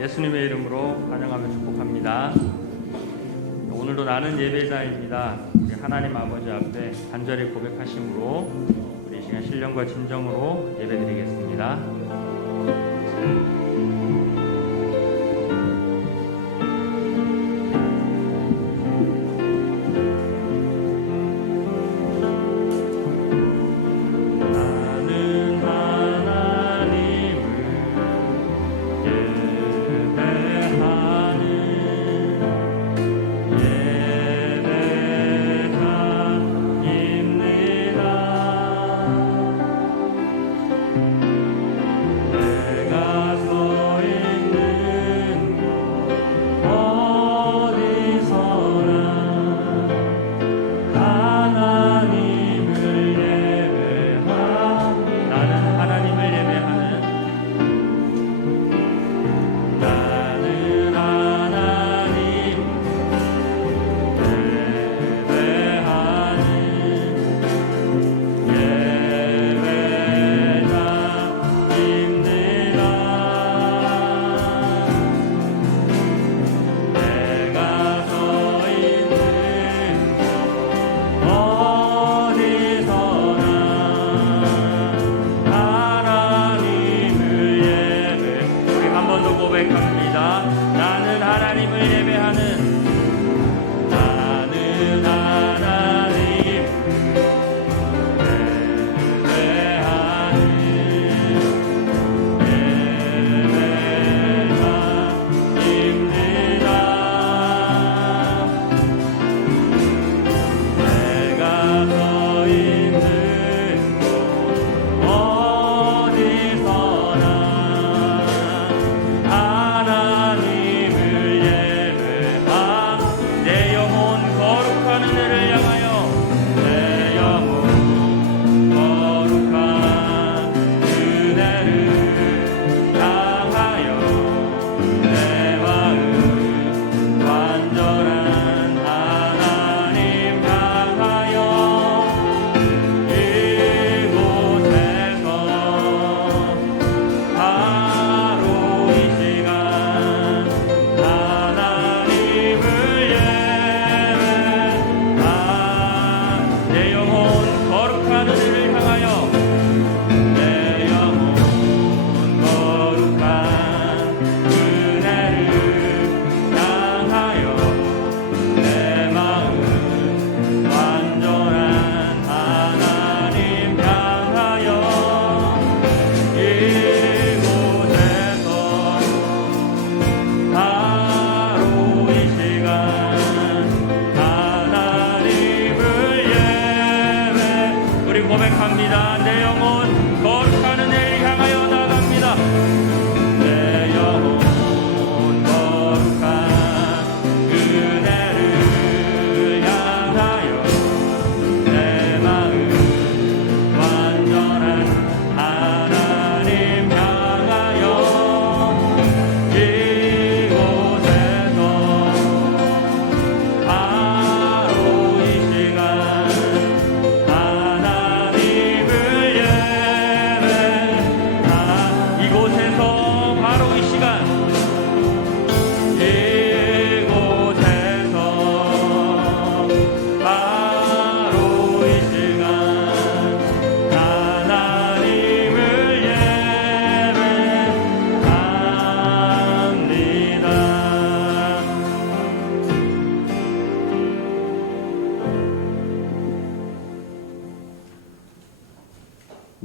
예수님의 이름으로 환영하며 축복합니다. 오늘도 나는 예배자입니다. 우리 하나님 아버지 앞에 간절히 고백하심으로 우리 이 시간 신령과 진정으로 예배드리겠습니다. 고백합니다. 내 영혼 거룩한 은혜를 향하여 나아갑니다. 내 영혼 거룩한 은혜를 향하여 내 마음 완전한 하나님 향하여 이곳에서 바로 이 시간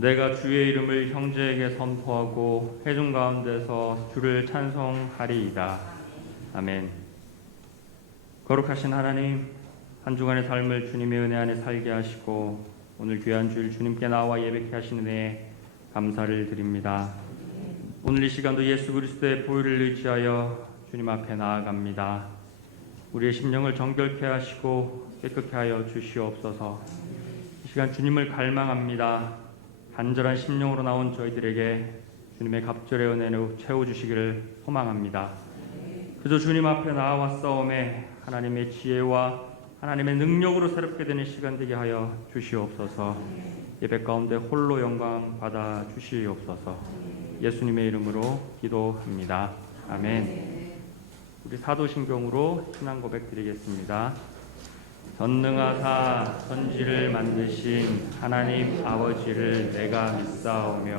내가 주의 이름을 형제에게 선포하고 회중 가운데서 주를 찬송하리이다. 아멘. 거룩하신 하나님, 한 주간의 삶을 주님의 은혜 안에 살게 하시고 오늘 귀한 주일 주님께 나와 예배케 하시는 은혜에 감사를 드립니다. 오늘 이 시간도 예수 그리스도의 보혈을 의지하여 주님 앞에 나아갑니다. 우리의 심령을 정결케 하시고 깨끗게 하여 주시옵소서. 이 시간 주님을 갈망합니다. 간절한 심령으로 나온 저희들에게 주님의 갑절의 은혜로 채워주시기를 소망합니다. 그저 주님 앞에 나아왔사오매 하나님의 지혜와 하나님의 능력으로 새롭게 되는 시간 되게 하여 주시옵소서. 예배 가운데 홀로 영광 받아 주시옵소서. 예수님의 이름으로 기도합니다. 아멘. 우리 사도신경으로 신앙 고백 드리겠습니다. 전능하사 천지를 만드신 하나님 아버지를 내가 믿사오며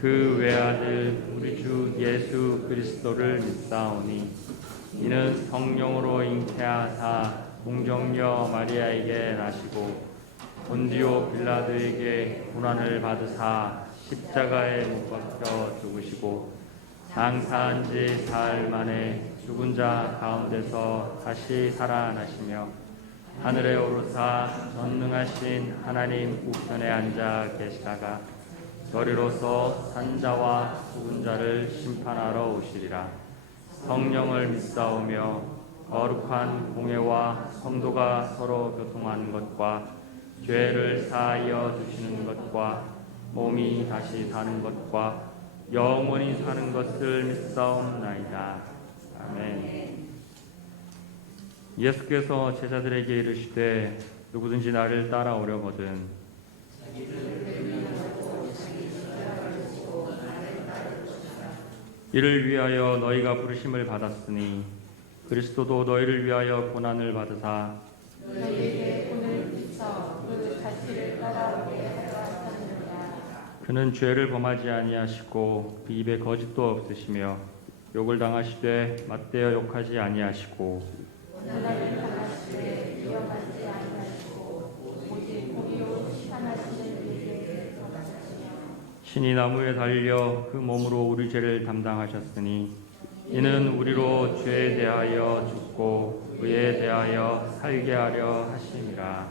그 외아들 우리 주 예수 그리스도를 믿사오니 이는 성령으로 잉태하사 동정녀 마리아에게 나시고 본디오 빌라도에게 고난을 받으사 십자가에 못 박혀 죽으시고 장사한 지 사흘 만에 죽은 자 가운데서 다시 살아나시며 하늘에 오르사 전능하신 하나님 우편에 앉아 계시다가 저리로서 산자와 죽은 자를 심판하러 오시리라. 성령을 믿사오며 거룩한 공회와 성도가 서로 교통하는 것과 죄를 사하여 주시는 것과 몸이 다시 사는 것과 영원히 사는 것을 믿사옵나이다. 아멘. 예수께서 제자들에게 이르시되 누구든지 나를 따라오려거든 이를 위하여 너희가 부르심을 받았으니 그리스도도 너희를 위하여 고난을 받으사 너희에게 오늘 비쳐 그 자신을 따라오게 하려 하셨느니라. 그는 죄를 범하지 아니하시고 그 입에 거짓도 없으시며 욕을 당하시되 맞대어 욕하지 아니하시고 원한을 당하시되 이어가지 아니하시고 오직 공의로 심판하시는 이에게 들어가시며 신이 나무에 달려 그 몸으로 우리 죄를 담당하셨으니 이는 우리로 죄에 대하여 죽고 의에 대하여 살게 하려 하심이라.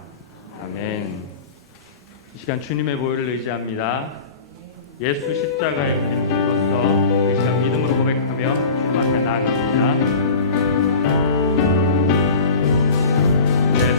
아멘. 이 시간 주님의 보혈을 의지합니다. 예수 십자가의 힘으로써 이 시간 믿음으로 고백하며 주님 앞에 나아갑니다. 내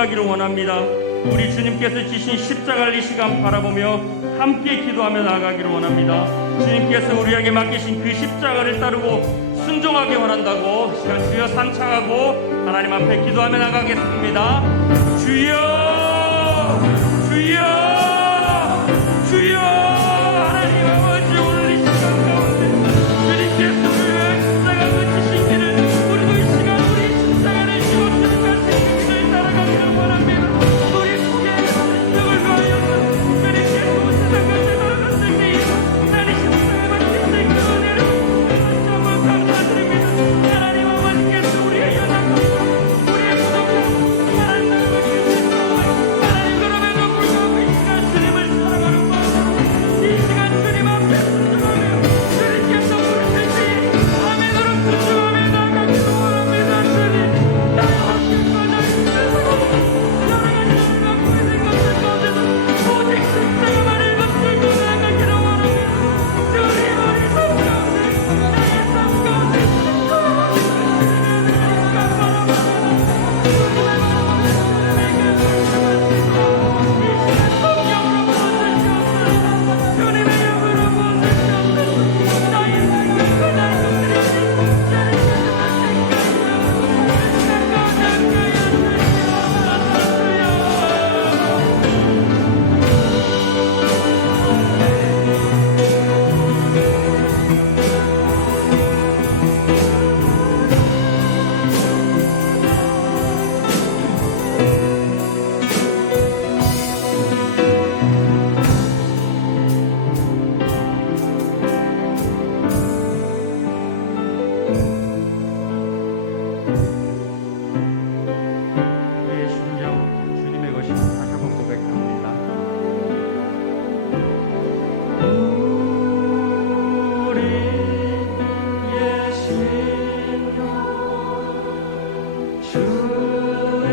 나아가기를 원합니다. 우리 주님께서 지신 십자가를 이 시간 바라보며 함께 기도하며 나아가기를 원합니다. 주님께서 우리에게 맡기신 그 십자가를 따르고 순종하기 원한다고 이 시간 주여 삼창하고 하나님 앞에 기도하며 나가겠습니다. 주여 주여 주여 하나님 아버지 오늘 이 시간 가운데 주님께서 주의 십자가 그치신 길을 우리도 이 시간 우리 십자가를 지고 주님과 그 길을 따라가기를 원합니다. 우리 속에 성령을 가하여서 주님께서 세상을 나아갔을 때에 나는 십자가 받으실 그 은혜를 다시 한번 감사드립니다. 하나님 아버지께서 우리의 연약함과 우리의 부족함 하나님 아버지께서 하나님 그럼에도 불구하고 이 시간 주님을 사랑하는 마음으로 이 시간 주님 앞에 순종하며 주님께서 부르실 때에 아멘으로 순종하며 나아가기를 원합니다. 주님 나의 환경과 나의 세상과 여러 가지 갖고 있는 것들 가운데서 오직 십자가만을 붙들고 나아가기를 원합니다. 주님 우리 삶 가운데 나의 삶 가운데 우리의 심령 주님의 것임을 다시 한번 고백합니다. 우리의 심령 주의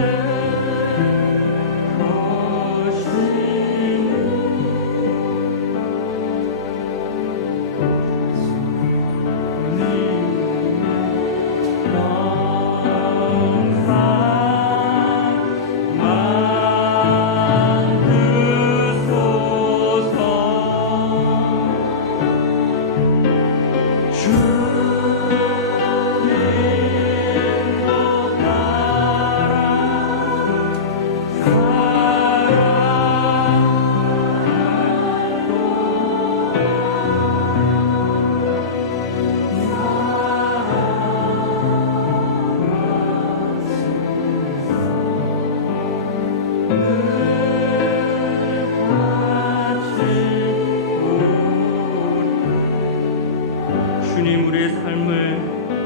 주님 우리의 삶을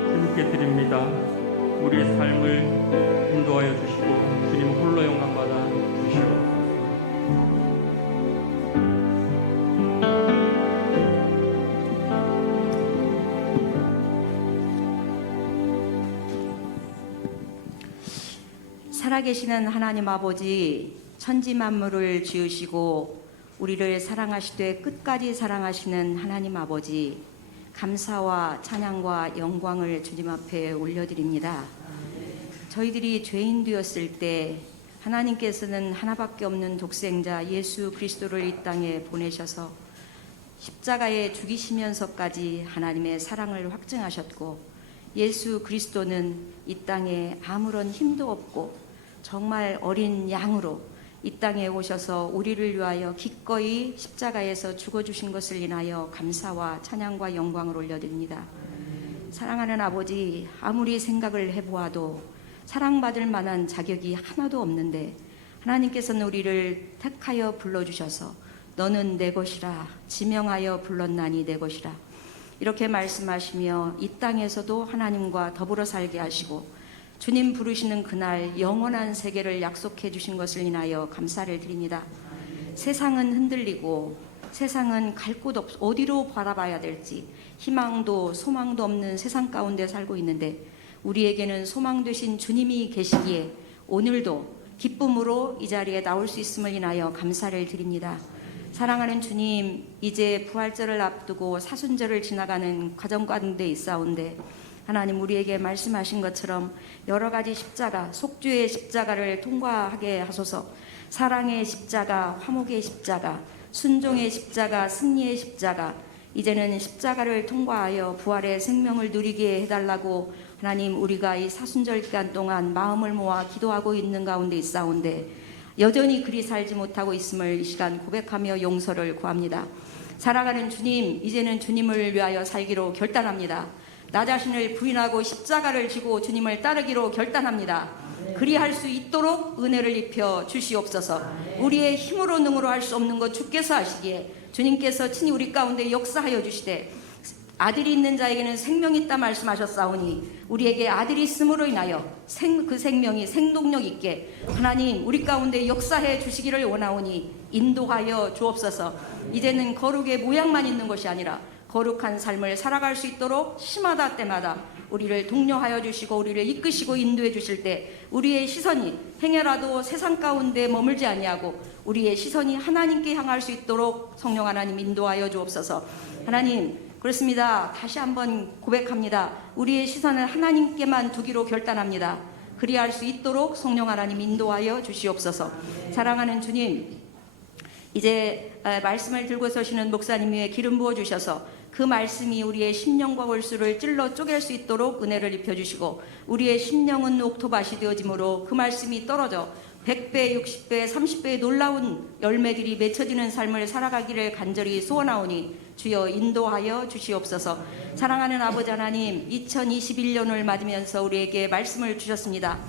주님께 드립니다. 우리의 삶을 인도하여 주시고 주님 홀로 영광받아 주시옵소서. 살아계시는 하나님 아버지, 천지 만물을 지으시고 우리를 사랑하시되 끝까지 사랑하시는 하나님 아버지, 감사와 찬양과 영광을 주님 앞에 올려드립니다. 저희들이 죄인 되었을 때 하나님께서는 하나밖에 없는 독생자 예수 그리스도를 이 땅에 보내셔서 십자가에 죽이시면서까지 하나님의 사랑을 확증하셨고, 예수 그리스도는 이 땅에 아무런 힘도 없고 정말 어린 양으로 이 땅에 오셔서 우리를 위하여 기꺼이 십자가에서 죽어주신 것을 인하여 감사와 찬양과 영광을 올려드립니다. 사랑하는 아버지, 아무리 생각을 해보아도 사랑받을 만한 자격이 하나도 없는데 하나님께서는 우리를 택하여 불러주셔서 너는 내 것이라 지명하여 불렀나니 내 것이라 이렇게 말씀하시며 이 땅에서도 하나님과 더불어 살게 하시고 주님 부르시는 그날 영원한 세계를 약속해 주신 것을 인하여 감사를 드립니다. 세상은 흔들리고 세상은 갈 곳 어디로 바라봐야 될지 희망도 소망도 없는 세상 가운데 살고 있는데 우리에게는 소망 되신 주님이 계시기에 오늘도 기쁨으로 이 자리에 나올 수 있음을 인하여 감사를 드립니다. 사랑하는 주님, 이제 부활절을 앞두고 사순절을 지나가는 과정 가운데 있사온데 하나님 우리에게 말씀하신 것처럼 여러 가지 십자가, 속죄의 십자가를 통과하게 하소서. 사랑의 십자가, 화목의 십자가, 순종의 십자가, 승리의 십자가, 이제는 십자가를 통과하여 부활의 생명을 누리게 해달라고 하나님 우리가 이 사순절 기간 동안 마음을 모아 기도하고 있는 가운데 있사온데 여전히 그리 살지 못하고 있음을 이 시간 고백하며 용서를 구합니다. 사랑하는 주님, 이제는 주님을 위하여 살기로 결단합니다. 나 자신을 부인하고 십자가를 지고 주님을 따르기로 결단합니다. 그리할 수 있도록 은혜를 입혀 주시옵소서. 우리의 힘으로 능으로 할 수 없는 것 주께서 하시기에 주님께서 친히 우리 가운데 역사하여 주시되 아들이 있는 자에게는 생명이 있다 말씀하셨사오니 우리에게 아들이 있음으로 인하여 그 생명이 생동력 있게 하나님 우리 가운데 역사해 주시기를 원하오니 인도하여 주옵소서. 이제는 거룩의 모양만 있는 것이 아니라 거룩한 삶을 살아갈 수 있도록 시마다 때마다 우리를 독려하여 주시고 우리를 이끄시고 인도해 주실 때 우리의 시선이 행여라도 세상 가운데 머물지 아니하고 우리의 시선이 하나님께 향할 수 있도록 성령 하나님 인도하여 주옵소서. 하나님 그렇습니다. 다시 한번 고백합니다. 우리의 시선을 하나님께만 두기로 결단합니다. 그리할 수 있도록 성령 하나님 인도하여 주시옵소서. 사랑하는 주님, 이제 말씀을 들고 서시는 목사님 위에 기름 부어 주셔서 그 말씀이 우리의 심령과 골수를 찔러 쪼갤 수 있도록 은혜를 입혀주시고 우리의 심령은 옥토밭이 되어지므로 그 말씀이 떨어져 100배, 60배, 30배의 놀라운 열매들이 맺혀지는 삶을 살아가기를 간절히 소원하오니 주여 인도하여 주시옵소서. 사랑하는 아버지 하나님, 2021년을 맞으면서 우리에게 말씀을 주셨습니다.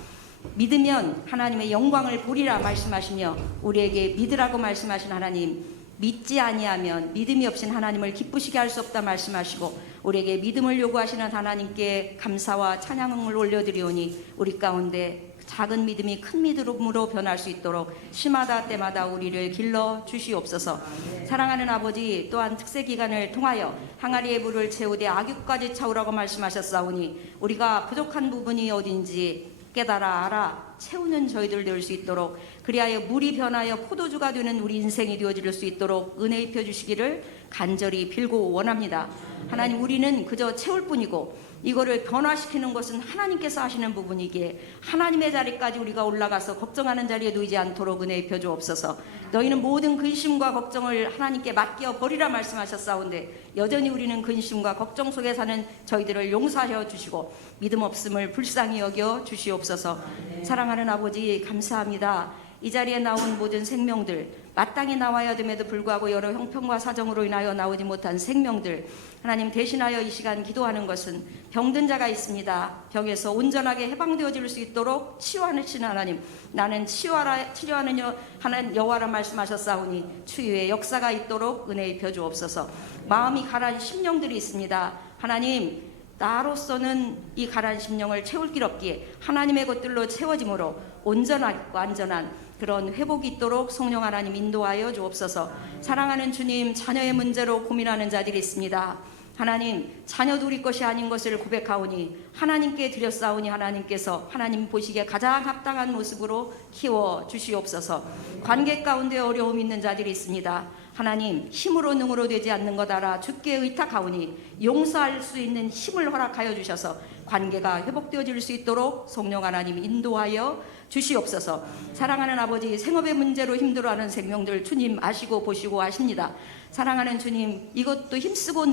믿으면 하나님의 영광을 보리라 말씀하시며 우리에게 믿으라고 말씀하신 하나님, 믿지 아니하면 믿음이 없인 하나님을 기쁘시게 할 수 없다 말씀하시고 우리에게 믿음을 요구하시는 하나님께 감사와 찬양을 올려드리오니 우리 가운데 작은 믿음이 큰 믿음으로 변할 수 있도록 시마다 때마다 우리를 길러 주시옵소서. 사랑하는 아버지, 또한 특세 기간을 통하여 항아리의 물을 채우되 악육까지 차오라고 말씀하셨사오니 우리가 부족한 부분이 어딘지 깨달아 알아 채우는 저희들 될 수 있도록 그리하여 물이 변하여 포도주가 되는 우리 인생이 되어질 수 있도록 은혜 입혀 주시기를 간절히 빌고 원합니다. 하나님, 우리는 그저 채울 뿐이고 이거를 변화시키는 것은 하나님께서 하시는 부분이기에 하나님의 자리까지 우리가 올라가서 걱정하는 자리에 놓이지 않도록 은혜 입혀 주옵소서. 너희는 모든 근심과 걱정을 하나님께 맡겨 버리라 말씀하셨사온데 여전히 우리는 근심과 걱정 속에 사는 저희들을 용서하여 주시고 믿음 없음을 불쌍히 여겨 주시옵소서. 사랑하는 아버지 감사합니다. 이 자리에 나온 모든 생명들, 마땅히 나와야 됨에도 불구하고 여러 형편과 사정으로 인하여 나오지 못한 생명들, 하나님 대신하여 이 시간 기도하는 것은 병든 자가 있습니다. 병에서 온전하게 해방되어질 수 있도록 치유하시는 하나님, 나는 치료하는 하나님 여호와라 말씀하셨사오니 치유의 역사가 있도록 은혜 입혀 주옵소서. 마음이 가라앉은 심령들이 있습니다. 하나님, 나로서는 이 가라앉은 심령을 채울 길 없기에 하나님의 것들로 채워짐으로 온전하고 안전한 그런 회복이 있도록 성령 하나님 인도하여 주옵소서. 사랑하는 주님, 자녀의 문제로 고민하는 자들이 있습니다. 하나님, 자녀도 우리 것이 아닌 것을 고백하오니 하나님께 드렸사오니 하나님께서 하나님 보시기에 가장 합당한 모습으로 키워 주시옵소서. 관계 가운데 어려움 있는 자들이 있습니다. 하나님, 힘으로 능으로 되지 않는 것 알아 주께 의탁하오니 용서할 수 있는 힘을 허락하여 주셔서 관계가 회복되어질 수 있도록 성령 하나님 인도하여 주시옵소서. 사랑하는 아버지, 생업의 문제로 힘들어하는 생명들 주님 아시고 보시고 아십니다. 사랑하는 주님, 이것도 힘쓰고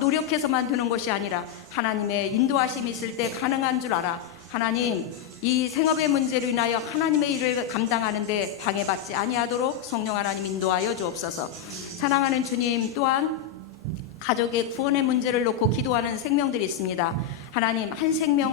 노력해서만 되는 것이 아니라 하나님의 인도하심이 있을 때 가능한 줄 알아. 하나님, 이 생업의 문제로 인하여 하나님의 일을 감당하는데 방해받지 아니하도록 성령 하나님 인도하여 주옵소서. 사랑하는 주님, 또한 가족의 구원의 문제를 놓고 기도하는 생명들이 있습니다. 하나님, 한 생명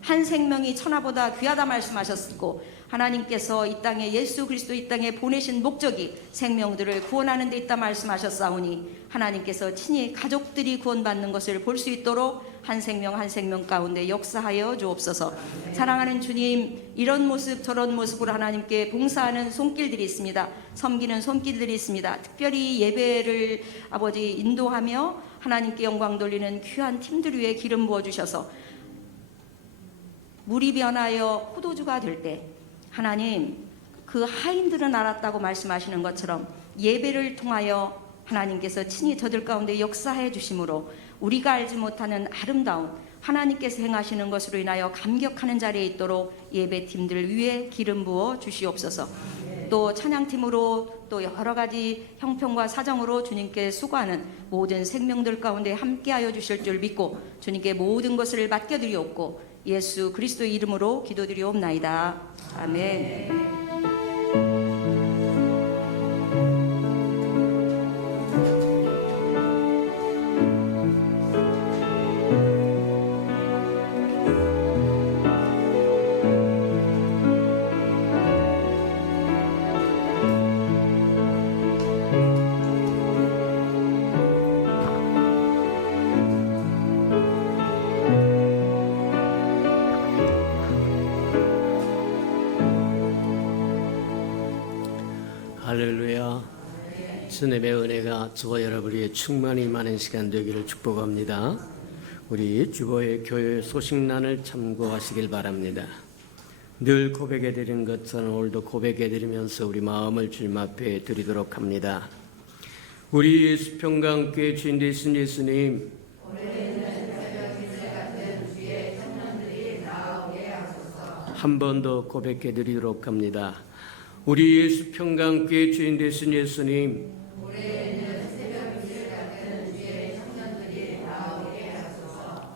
한 생명이 천하보다 귀하다 말씀하셨고 하나님께서 이 땅에 예수 그리스도 이 땅에 보내신 목적이 생명들을 구원하는 데 있다 말씀하셨사오니 하나님께서 친히 가족들이 구원받는 것을 볼 수 있도록 한 생명 한 생명 가운데 역사하여 주옵소서. 사랑하는 주님, 이런 모습 저런 모습으로 하나님께 봉사하는 손길들이 있습니다. 섬기는 손길들이 있습니다. 특별히 예배를 아버지 인도하며 하나님께 영광 돌리는 귀한 팀들 위에 기름 부어주셔서 물이 변하여 포도주가 될 때 하나님, 그 하인들은 알았다고 말씀하시는 것처럼 예배를 통하여 하나님께서 친히 저들 가운데 역사해 주심으로 우리가 알지 못하는 아름다운 하나님께서 행하시는 것으로 인하여 감격하는 자리에 있도록 예배팀들 위에 기름 부어 주시옵소서. 또 찬양팀으로 또 여러 가지 형편과 사정으로 주님께 수고하는 모든 생명들 가운데 함께하여 주실 줄 믿고 주님께 모든 것을 맡겨드리옵고 예수 그리스도의 이름으로 기도드리옵나이다. 아멘. 할렐루야. 주님의 은혜가 저와 여러분에게 충만히 많은 시간 되기를 축복합니다. 우리 주보의 교회 소식란을 참고하시길 바랍니다. 늘 고백해 드리는 것처럼 오늘도 고백해 드리면서 우리 마음을 주님 앞에 드리도록 합니다. 우리 예수평강교회 주인 되신 예수님, 한 번 더 고백해 드리도록 합니다. 우리 예수평강교회 주인 되신 예수님,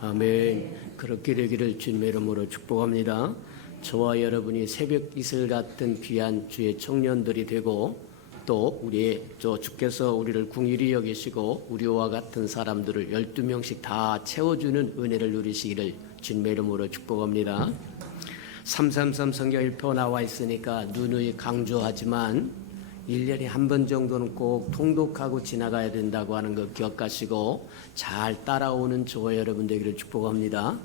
아멘. 그렇게 되기를 주님의 이름으로 축복합니다. 저와 여러분이 새벽 이슬 같은 귀한 주의 청년들이 되고 또 우리의 주께서 우리를 궁일이 여기시고 우리와 같은 사람들을 12명씩 다 채워주는 은혜를 누리시기를 주님의 이름으로 축복합니다. 333 성경 1표 나와 있으니까 누누이 강조하지만 1년에 한 번 정도는 꼭 통독하고 지나가야 된다고 하는 거 기억하시고 잘 따라오는 저와 여러분 되기를 축복합니다.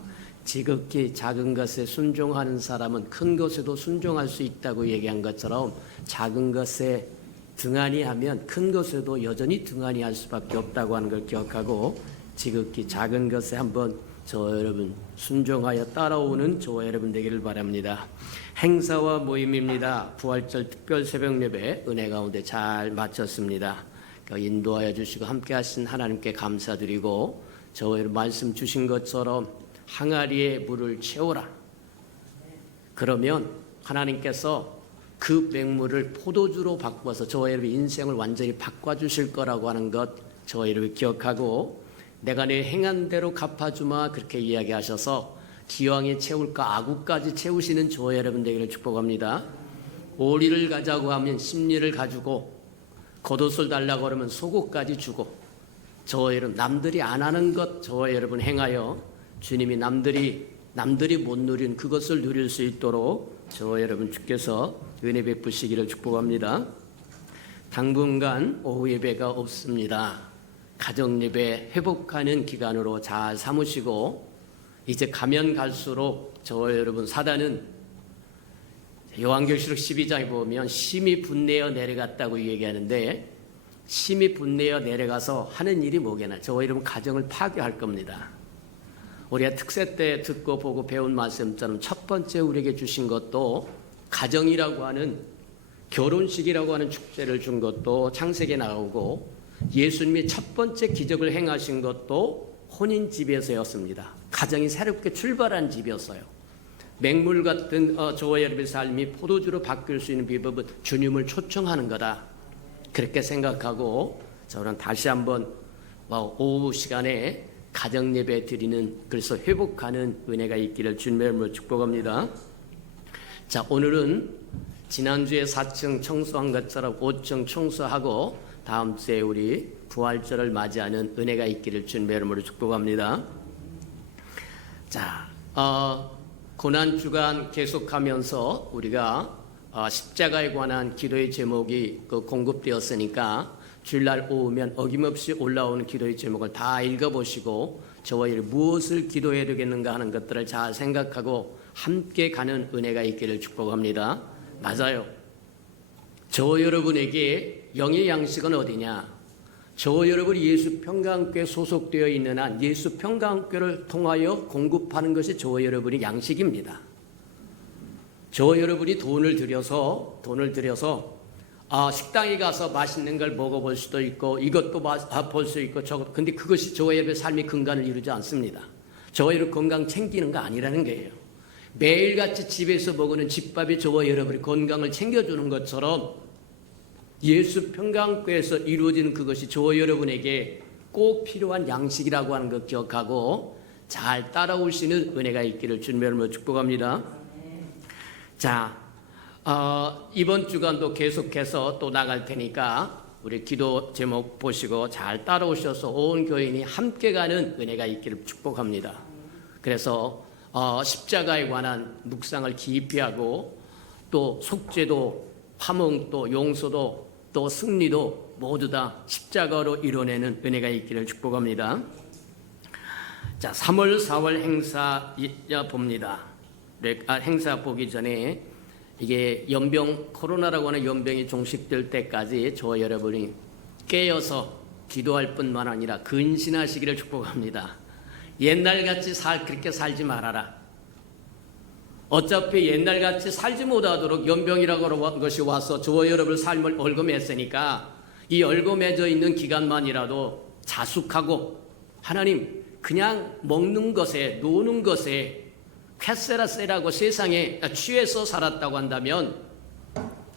지극히 작은 것에 순종하는 사람은 큰 것에도 순종할 수 있다고 얘기한 것처럼 작은 것에 등한히 하면 큰 것에도 여전히 등한히 할 수밖에 없다고 하는 걸 기억하고 지극히 작은 것에 한번 저와 여러분 순종하여 따라오는 저와 여러분 되기를 바랍니다. 행사와 모임입니다. 부활절 특별 새벽 예배 은혜 가운데 잘 마쳤습니다. 인도하여 주시고 함께 하신 하나님께 감사드리고 저와 여러분 말씀 주신 것처럼 항아리에 물을 채우라. 그러면 하나님께서 그 맹물을 포도주로 바꿔서 저와 여러분 인생을 완전히 바꿔주실 거라고 하는 것 저와 여러분 기억하고 내가 내 행한 대로 갚아주마 그렇게 이야기하셔서 기왕에 채울까 아구까지 채우시는 저와 여러분 되기를 축복합니다. 오리를 가자고 하면 심리를 가지고 겉옷을 달라고 하면 속옷까지 주고 저와 여러분 남들이 안 하는 것 저와 여러분 행하여 주님이 남들이 못 누린 그것을 누릴 수 있도록 저와 여러분 주께서 은혜 베푸시기를 축복합니다. 당분간 오후 예배가 없습니다. 가정 예배 회복하는 기간으로 잘 삼으시고 이제 가면 갈수록 저와 여러분 사단은 요한계시록 12장에 보면 심히 분내어 내려갔다고 얘기하는데 심히 분내어 내려가서 하는 일이 뭐겠나 저와 여러분 가정을 파괴할 겁니다. 우리가 특세 때 듣고 보고 배운 말씀처럼 첫 번째 우리에게 주신 것도 가정이라고 하는 결혼식이라고 하는 축제를 준 것도 창세기에 나오고 예수님이 첫 번째 기적을 행하신 것도 혼인 집에서였습니다. 가정이 새롭게 출발한 집이었어요. 맹물 같은 저와 여러분의 삶이 포도주로 바뀔 수 있는 비법은 주님을 초청하는 거다. 그렇게 생각하고 저는 다시 한번 오후 시간에 가정 예배 드리는 그래서 회복하는 은혜가 있기를 주님의 이름으로 축복합니다. 자, 오늘은 지난주에 4층 청소한 것처럼 5층 청소하고 다음 주에 우리 부활절을 맞이하는 은혜가 있기를 주님의 이름으로 축복합니다. 자, 고난주간 계속하면서 우리가 십자가에 관한 기도의 제목이 공급되었으니까 주일날 오후면 어김없이 올라오는 기도의 제목을 다 읽어보시고 저와 무엇을 기도해야 되겠는가 하는 것들을 잘 생각하고 함께 가는 은혜가 있기를 축복합니다. 맞아요. 저와 여러분에게 영의 양식은 어디냐? 저와 여러분이 예수 평강교회 소속되어 있는 한 예수 평강교회를 통하여 공급하는 것이 저와 여러분의 양식입니다. 저와 여러분이 돈을 들여서 식당에 가서 맛있는 걸 먹어볼 수도 있고 이것도 볼 수 있고 저것, 근데 그것이 저와 여러분의 삶의 근간을 이루지 않습니다. 저와 여러분 건강 챙기는 거 아니라는 거예요. 매일같이 집에서 먹는 집밥이 저와 여러분의 건강을 챙겨주는 것처럼 예수 평강교회에서 이루어지는 그것이 저와 여러분에게 꼭 필요한 양식이라고 하는 것 기억하고 잘 따라올 수 있는 은혜가 있기를 주님의 이름으로 축복합니다. 자, 이번 주간도 계속해서 또 나갈 테니까 우리 기도 제목 보시고 잘 따라오셔서 온 교인이 함께 가는 은혜가 있기를 축복합니다. 그래서 십자가에 관한 묵상을 깊이 하고 또 속죄도 화목도 용서도 또 승리도 모두 다 십자가로 이뤄내는 은혜가 있기를 축복합니다. 자, 3월 4월 행사 봅니다. 행사 보기 전에 이게 연병, 코로나라고 하는 연병이 종식될 때까지 저와 여러분이 깨어서 기도할 뿐만 아니라 근신하시기를 축복합니다. 옛날같이 그렇게 살지 말아라. 어차피 옛날같이 살지 못하도록 연병이라고 하는 것이 와서 저와 여러분의 삶을 얽어맸으니까 이 얽어매져 있는 기간만이라도 자숙하고 하나님 그냥 먹는 것에 노는 것에 쾌세라세라고 세상에 취해서 살았다고 한다면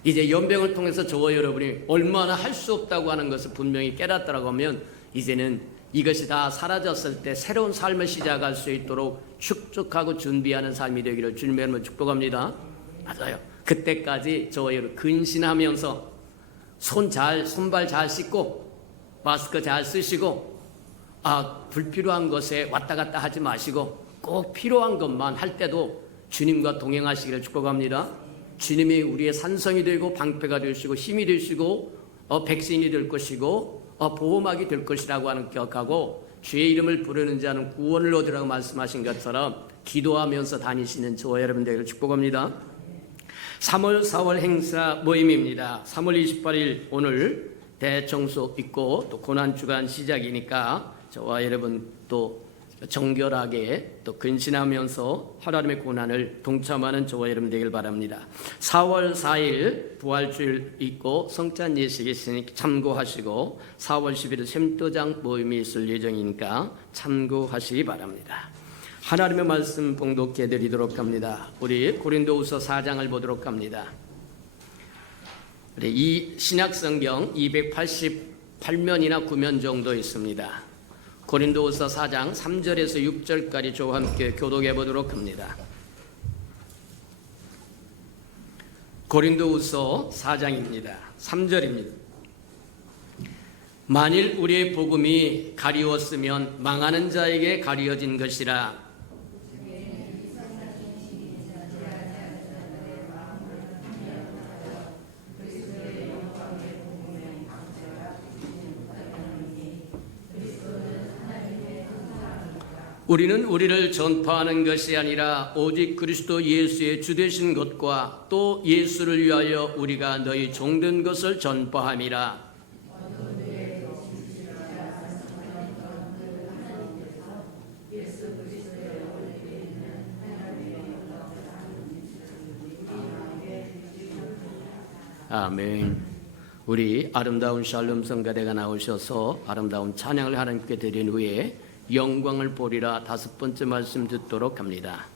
이제 연병을 통해서 저와 여러분이 얼마나 할 수 없다고 하는 것을 분명히 깨닫더라고 하면 이제는 이것이 다 사라졌을 때 새로운 삶을 시작할 수 있도록 축적하고 준비하는 삶이 되기를 주님의 이름으로 축복합니다. 맞아요. 그때까지 저와 여러분 근신하면서 손발 잘 씻고 마스크 잘 쓰시고 불필요한 것에 왔다 갔다 하지 마시고 꼭 필요한 것만 할 때도 주님과 동행하시기를 축복합니다. 주님이 우리의 산성이 되고 방패가 되시고 힘이 되시고 백신이 될 것이고 보호막이 될 것이라고 하는 기억하고 주의 이름을 부르는 자는 구원을 얻으라고 말씀하신 것처럼 기도하면서 다니시는 저와 여러분들을 축복합니다. 3월 4월 행사 모임입니다. 3월 28일 오늘 대청소 있고 또 고난주간 시작이니까 저와 여러분 또 정결하게 또 근신하면서 하나님의 고난을 동참하는 저와 여러분 되길 바랍니다. 4월 4일 부활주일 있고 성찬 예식이 있으니 참고하시고 4월 11일 샘도장 모임이 있을 예정이니까 참고하시기 바랍니다. 하나님의 말씀 봉독해 드리도록 합니다. 우리 고린도후서 4장을 보도록 합니다. 이 신약성경 288면이나 9면 정도 있습니다. 고린도후서 4장 3절에서 6절까지 저와 함께 교독해 보도록 합니다. 고린도후서 4장입니다. 3절입니다. 만일 우리의 복음이 가리웠으면 망하는 자에게 가리워진 것이라. 우리는 우리를 전파하는 것이 아니라 오직 그리스도 예수의 주 되신 것과 또 예수를 위하여 우리가 너희 종된 것을 전파함이라. 아멘. 우리 아름다운 샬롬 성가대가 나오셔서 아름다운 찬양을 하나님께 드린 후에 영광을 보리라 5번째 말씀 듣도록 합니다.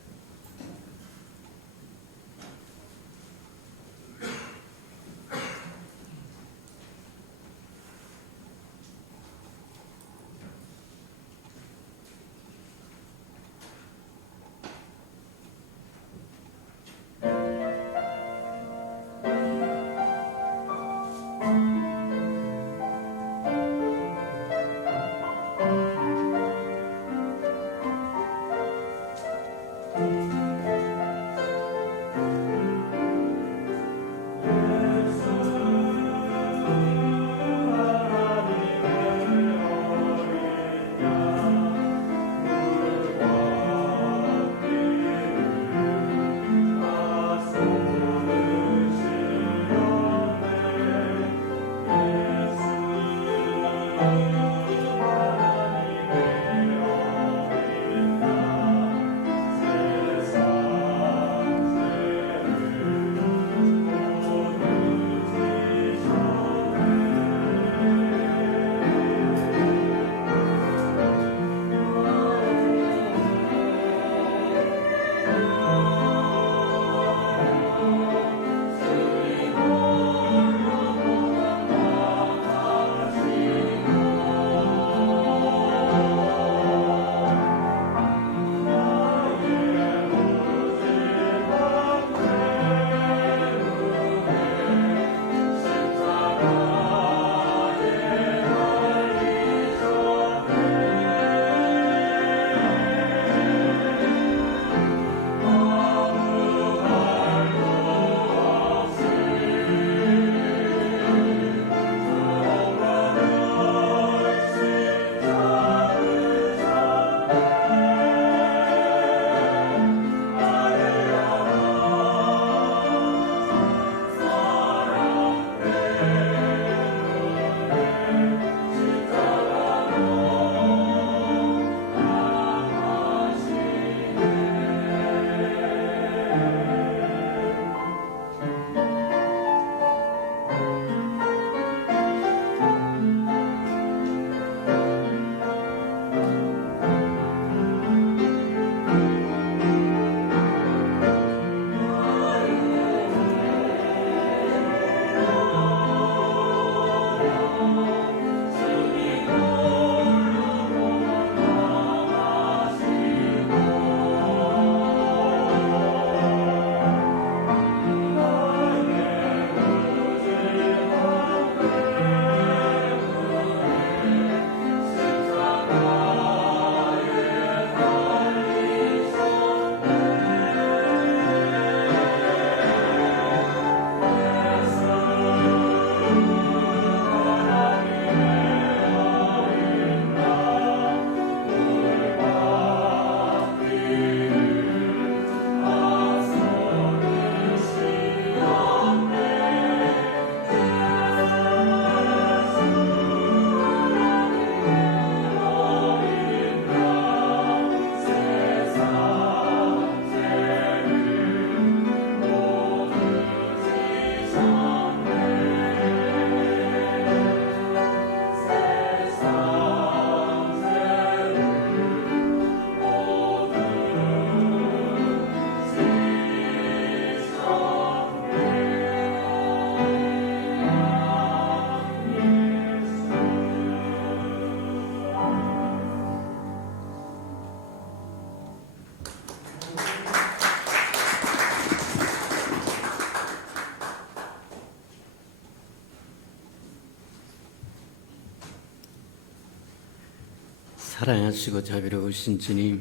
사랑하시고 자비로우신 주님,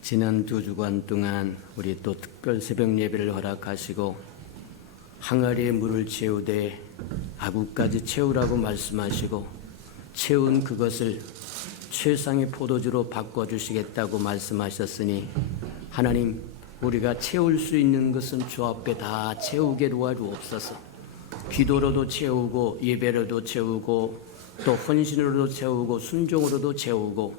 지난 2주간 동안 우리 또 특별 새벽 예배를 허락하시고 항아리에 물을 채우되 아구까지 채우라고 말씀하시고 채운 그것을 최상의 포도주로 바꿔주시겠다고 말씀하셨으니 하나님, 우리가 채울 수 있는 것은 주 앞에 다 채우게 도와주옵소서. 기도로도 채우고 예배로도 채우고 또 헌신으로도 채우고 순종으로도 채우고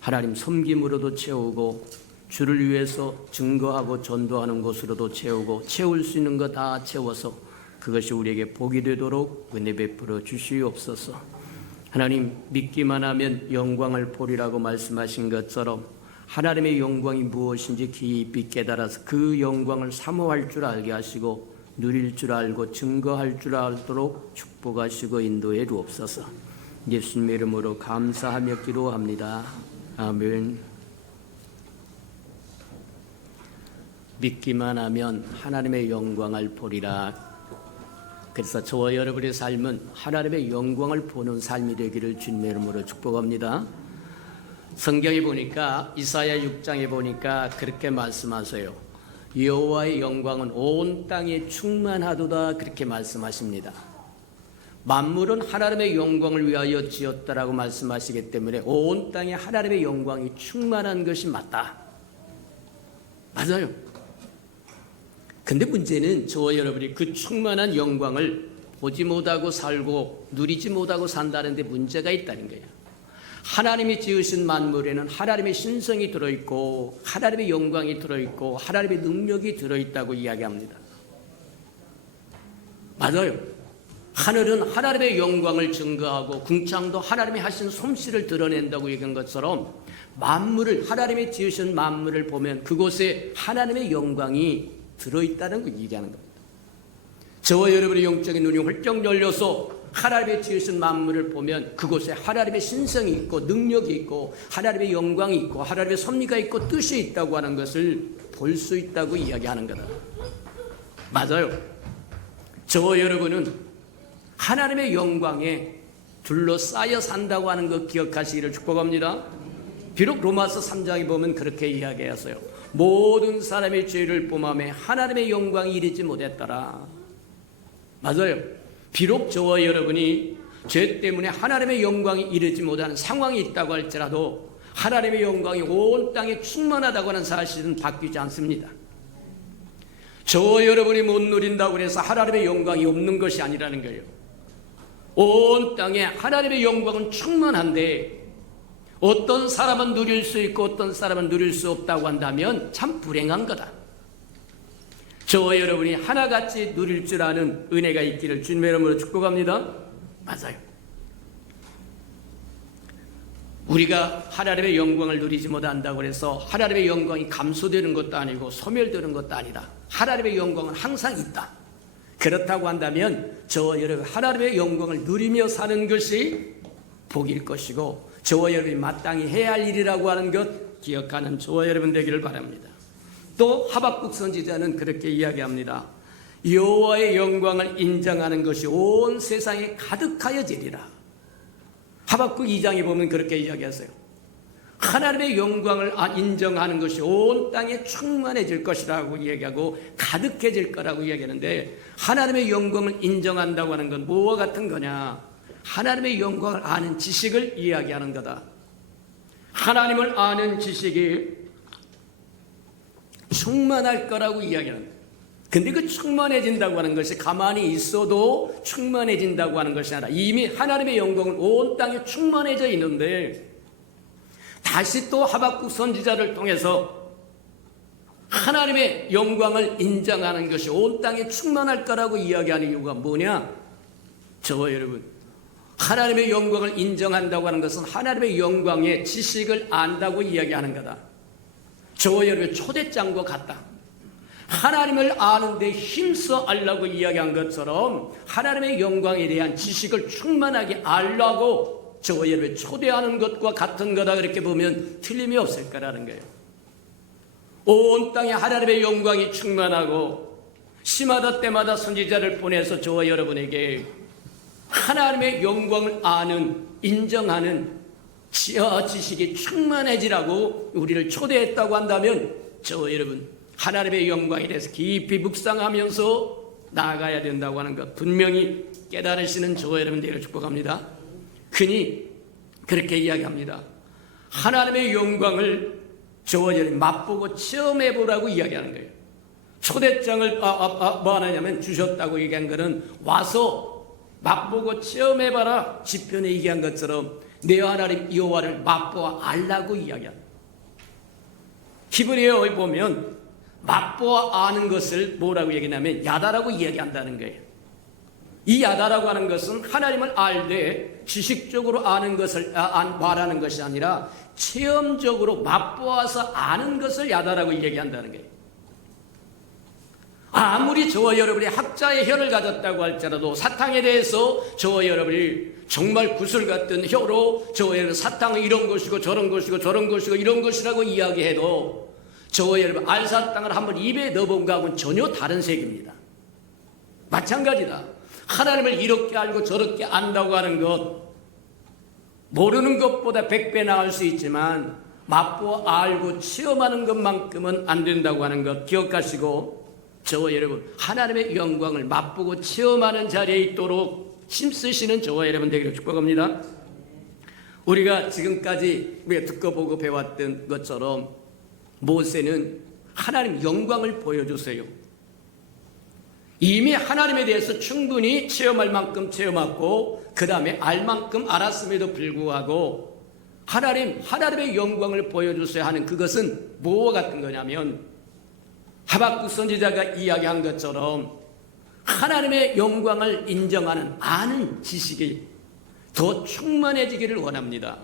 하나님 섬김으로도 채우고 주를 위해서 증거하고 전도하는 것으로도 채우고 채울 수 있는 거 다 채워서 그것이 우리에게 복이 되도록 은혜 베풀어 주시옵소서. 하나님, 믿기만 하면 영광을 보리라고 말씀하신 것처럼 하나님의 영광이 무엇인지 깊이 깨달아서 그 영광을 사모할 줄 알게 하시고 누릴 줄 알고 증거할 줄 알도록 축복하시고 인도해 주옵소서. 예수님의 이름으로 감사하며 기도합니다. 아멘. 믿기만 하면 하나님의 영광을 보리라. 그래서 저와 여러분의 삶은 하나님의 영광을 보는 삶이 되기를 주님의 이름으로 축복합니다. 성경에 보니까 이사야 6장에 보니까 그렇게 말씀하세요. 여호와의 영광은 온 땅에 충만하도다, 그렇게 말씀하십니다. 만물은 하나님의 영광을 위하여 지었다라고 말씀하시기 때문에 온 땅에 하나님의 영광이 충만한 것이 맞다. 맞아요. 근데 문제는 저와 여러분이 그 충만한 영광을 보지 못하고 살고 누리지 못하고 산다는 데 문제가 있다는 거예요. 하나님이 지으신 만물에는 하나님의 신성이 들어있고 하나님의 영광이 들어있고 하나님의 능력이 들어있다고 이야기합니다. 맞아요. 하늘은 하나님의 영광을 증거하고 궁창도 하나님이 하신 솜씨를 드러낸다고 얘기한 것처럼 만물을, 하나님이 지으신 만물을 보면 그곳에 하나님의 영광이 들어있다는 걸 얘기하는 겁니다. 저와 여러분의 영적인 눈이 훌쩍 열려서 하나님의 지으신 만물을 보면 그곳에 하나님의 신성이 있고 능력이 있고 하나님의 영광이 있고 하나님의 섭리가 있고 뜻이 있다고 하는 것을 볼 수 있다고 이야기하는 거다. 맞아요. 저와 여러분은 하나님의 영광에 둘러싸여 산다고 하는 것 기억하시기를 축복합니다. 비록 로마서 3장에 보면 그렇게 이야기하세요. 모든 사람의 죄를 범함에 하나님의 영광이 이르지 못했더라. 맞아요. 비록 저와 여러분이 죄 때문에 하나님의 영광이 이르지 못하는 상황이 있다고 할지라도 하나님의 영광이 온 땅에 충만하다고 하는 사실은 바뀌지 않습니다. 저와 여러분이 못 누린다고 해서 하나님의 영광이 없는 것이 아니라는 거예요. 온 땅에 하나님의 영광은 충만한데 어떤 사람은 누릴 수 있고 어떤 사람은 누릴 수 없다고 한다면 참 불행한 거다. 저와 여러분이 하나같이 누릴 줄 아는 은혜가 있기를 주님의 이름으로 축복합니다. 맞아요. 우리가 하나님의 영광을 누리지 못한다고 해서 하나님의 영광이 감소되는 것도 아니고 소멸되는 것도 아니다. 하나님의 영광은 항상 있다. 그렇다고 한다면 저와 여러분 하나님의 영광을 누리며 사는 것이 복일 것이고 저와 여러분이 마땅히 해야 할 일이라고 하는 것 기억하는 저와 여러분 되기를 바랍니다. 또 하박국 선지자는 그렇게 이야기합니다. 여호와의 영광을 인정하는 것이 온 세상에 가득하여지리라. 하박국 2장에 보면 그렇게 이야기하세요. 하나님의 영광을 인정하는 것이 온 땅에 충만해질 것이라고 이야기하고 가득해질 거라고 이야기하는데 하나님의 영광을 인정한다고 하는 건 뭐와 같은 거냐? 하나님의 영광을 아는 지식을 이야기하는 거다. 하나님을 아는 지식이 충만할 거라고 이야기하는 거예요. 근데 그 충만해진다고 하는 것이 가만히 있어도 충만해진다고 하는 것이 아니라 이미 하나님의 영광은 온 땅에 충만해져 있는데 다시 또 하박국 선지자를 통해서 하나님의 영광을 인정하는 것이 온 땅에 충만할 거라고 이야기하는 이유가 뭐냐? 저와 여러분, 하나님의 영광을 인정한다고 하는 것은 하나님의 영광의 지식을 안다고 이야기하는 거다. 저와 여러분의 초대장과 같다. 하나님을 아는데 힘써 알라고 이야기한 것처럼 하나님의 영광에 대한 지식을 충만하게 알라고 저와 여러분을 초대하는 것과 같은 거다. 그렇게 보면 틀림이 없을 거라는 거예요. 온 땅에 하나님의 영광이 충만하고 시마다 때마다 선지자를 보내서 저와 여러분에게 하나님의 영광을 아는, 인정하는 지식이 충만해지라고 우리를 초대했다고 한다면 저와 여러분 하나님의 영광에 대해서 깊이 묵상하면서 나아가야 된다고 하는 것 분명히 깨달으시는 저와 여러분 되기를 축복합니다. 흔히 그렇게 이야기합니다. 하나님의 영광을 저와 여러분 맛보고 체험해보라고 이야기하는 거예요. 초대장을 뭐 하냐면 주셨다고 얘기한 거는 와서 맛보고 체험해봐라. 시편에 얘기한 것처럼 내 하나님 여호와를 맛보아 알라고 이야기합니다. 히브리어에 보면 맛보아 아는 것을 뭐라고 얘기하냐면 야다라고 이야기한다는 거예요. 이 야다라고 하는 것은 하나님을 알되 지식적으로 아는 것을 말하는 것이 아니라 체험적으로 맛보아서 아는 것을 야다라고 얘기한다는 거예요. 아무리 저와 여러분이 학자의 혀를 가졌다고 할지라도 사탕에 대해서 저와 여러분이 정말 구슬 같은 혀로 저와 여러분 사탕은 이런 것이고 저런 것이고 저런 것이고 이런 것이라고 이야기해도 저와 여러분 알사탕을 한번 입에 넣어본 거하고는 전혀 다른 색입니다. 마찬가지다. 하나님을 이렇게 알고 저렇게 안다고 하는 것 모르는 것보다 100배 나을 수 있지만 맛보아 알고 체험하는 것만큼은 안 된다고 하는 것 기억하시고 저와 여러분 하나님의 영광을 맛보고 체험하는 자리에 있도록 힘쓰시는 저와 여러분 되기를 축복합니다. 우리가 지금까지 듣고 보고 배웠던 것처럼 모세는 하나님 영광을 보여주세요. 이미 하나님에 대해서 충분히 체험할 만큼 체험하고 그 다음에 알 만큼 알았음에도 불구하고 하나님의 영광을 보여주세요 하는 그것은 뭐와 같은 거냐면 하박국 선지자가 이야기한 것처럼 하나님의 영광을 인정하는 아는 지식이 더 충만해지기를 원합니다.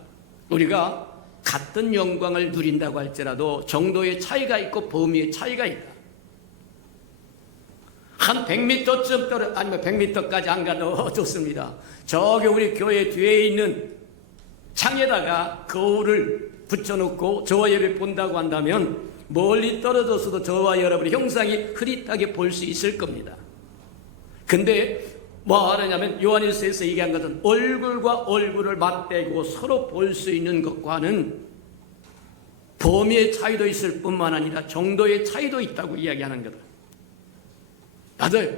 우리가 같은 영광을 누린다고 할지라도 정도의 차이가 있고 범위의 차이가 있다. 한 100m쯤 아니면 100m까지 안 가도 좋습니다. 저기 우리 교회 뒤에 있는 창에다가 거울을 붙여놓고 저와 여러분이 본다고 한다면 멀리 떨어져서도 저와 여러분의 형상이 흐릿하게 볼 수 있을 겁니다. 근데 뭐 하느냐면 요한일서에서 얘기한 것은 얼굴과 얼굴을 맞대고 서로 볼 수 있는 것과는 범위의 차이도 있을 뿐만 아니라 정도의 차이도 있다고 이야기하는 거다. 맞아요.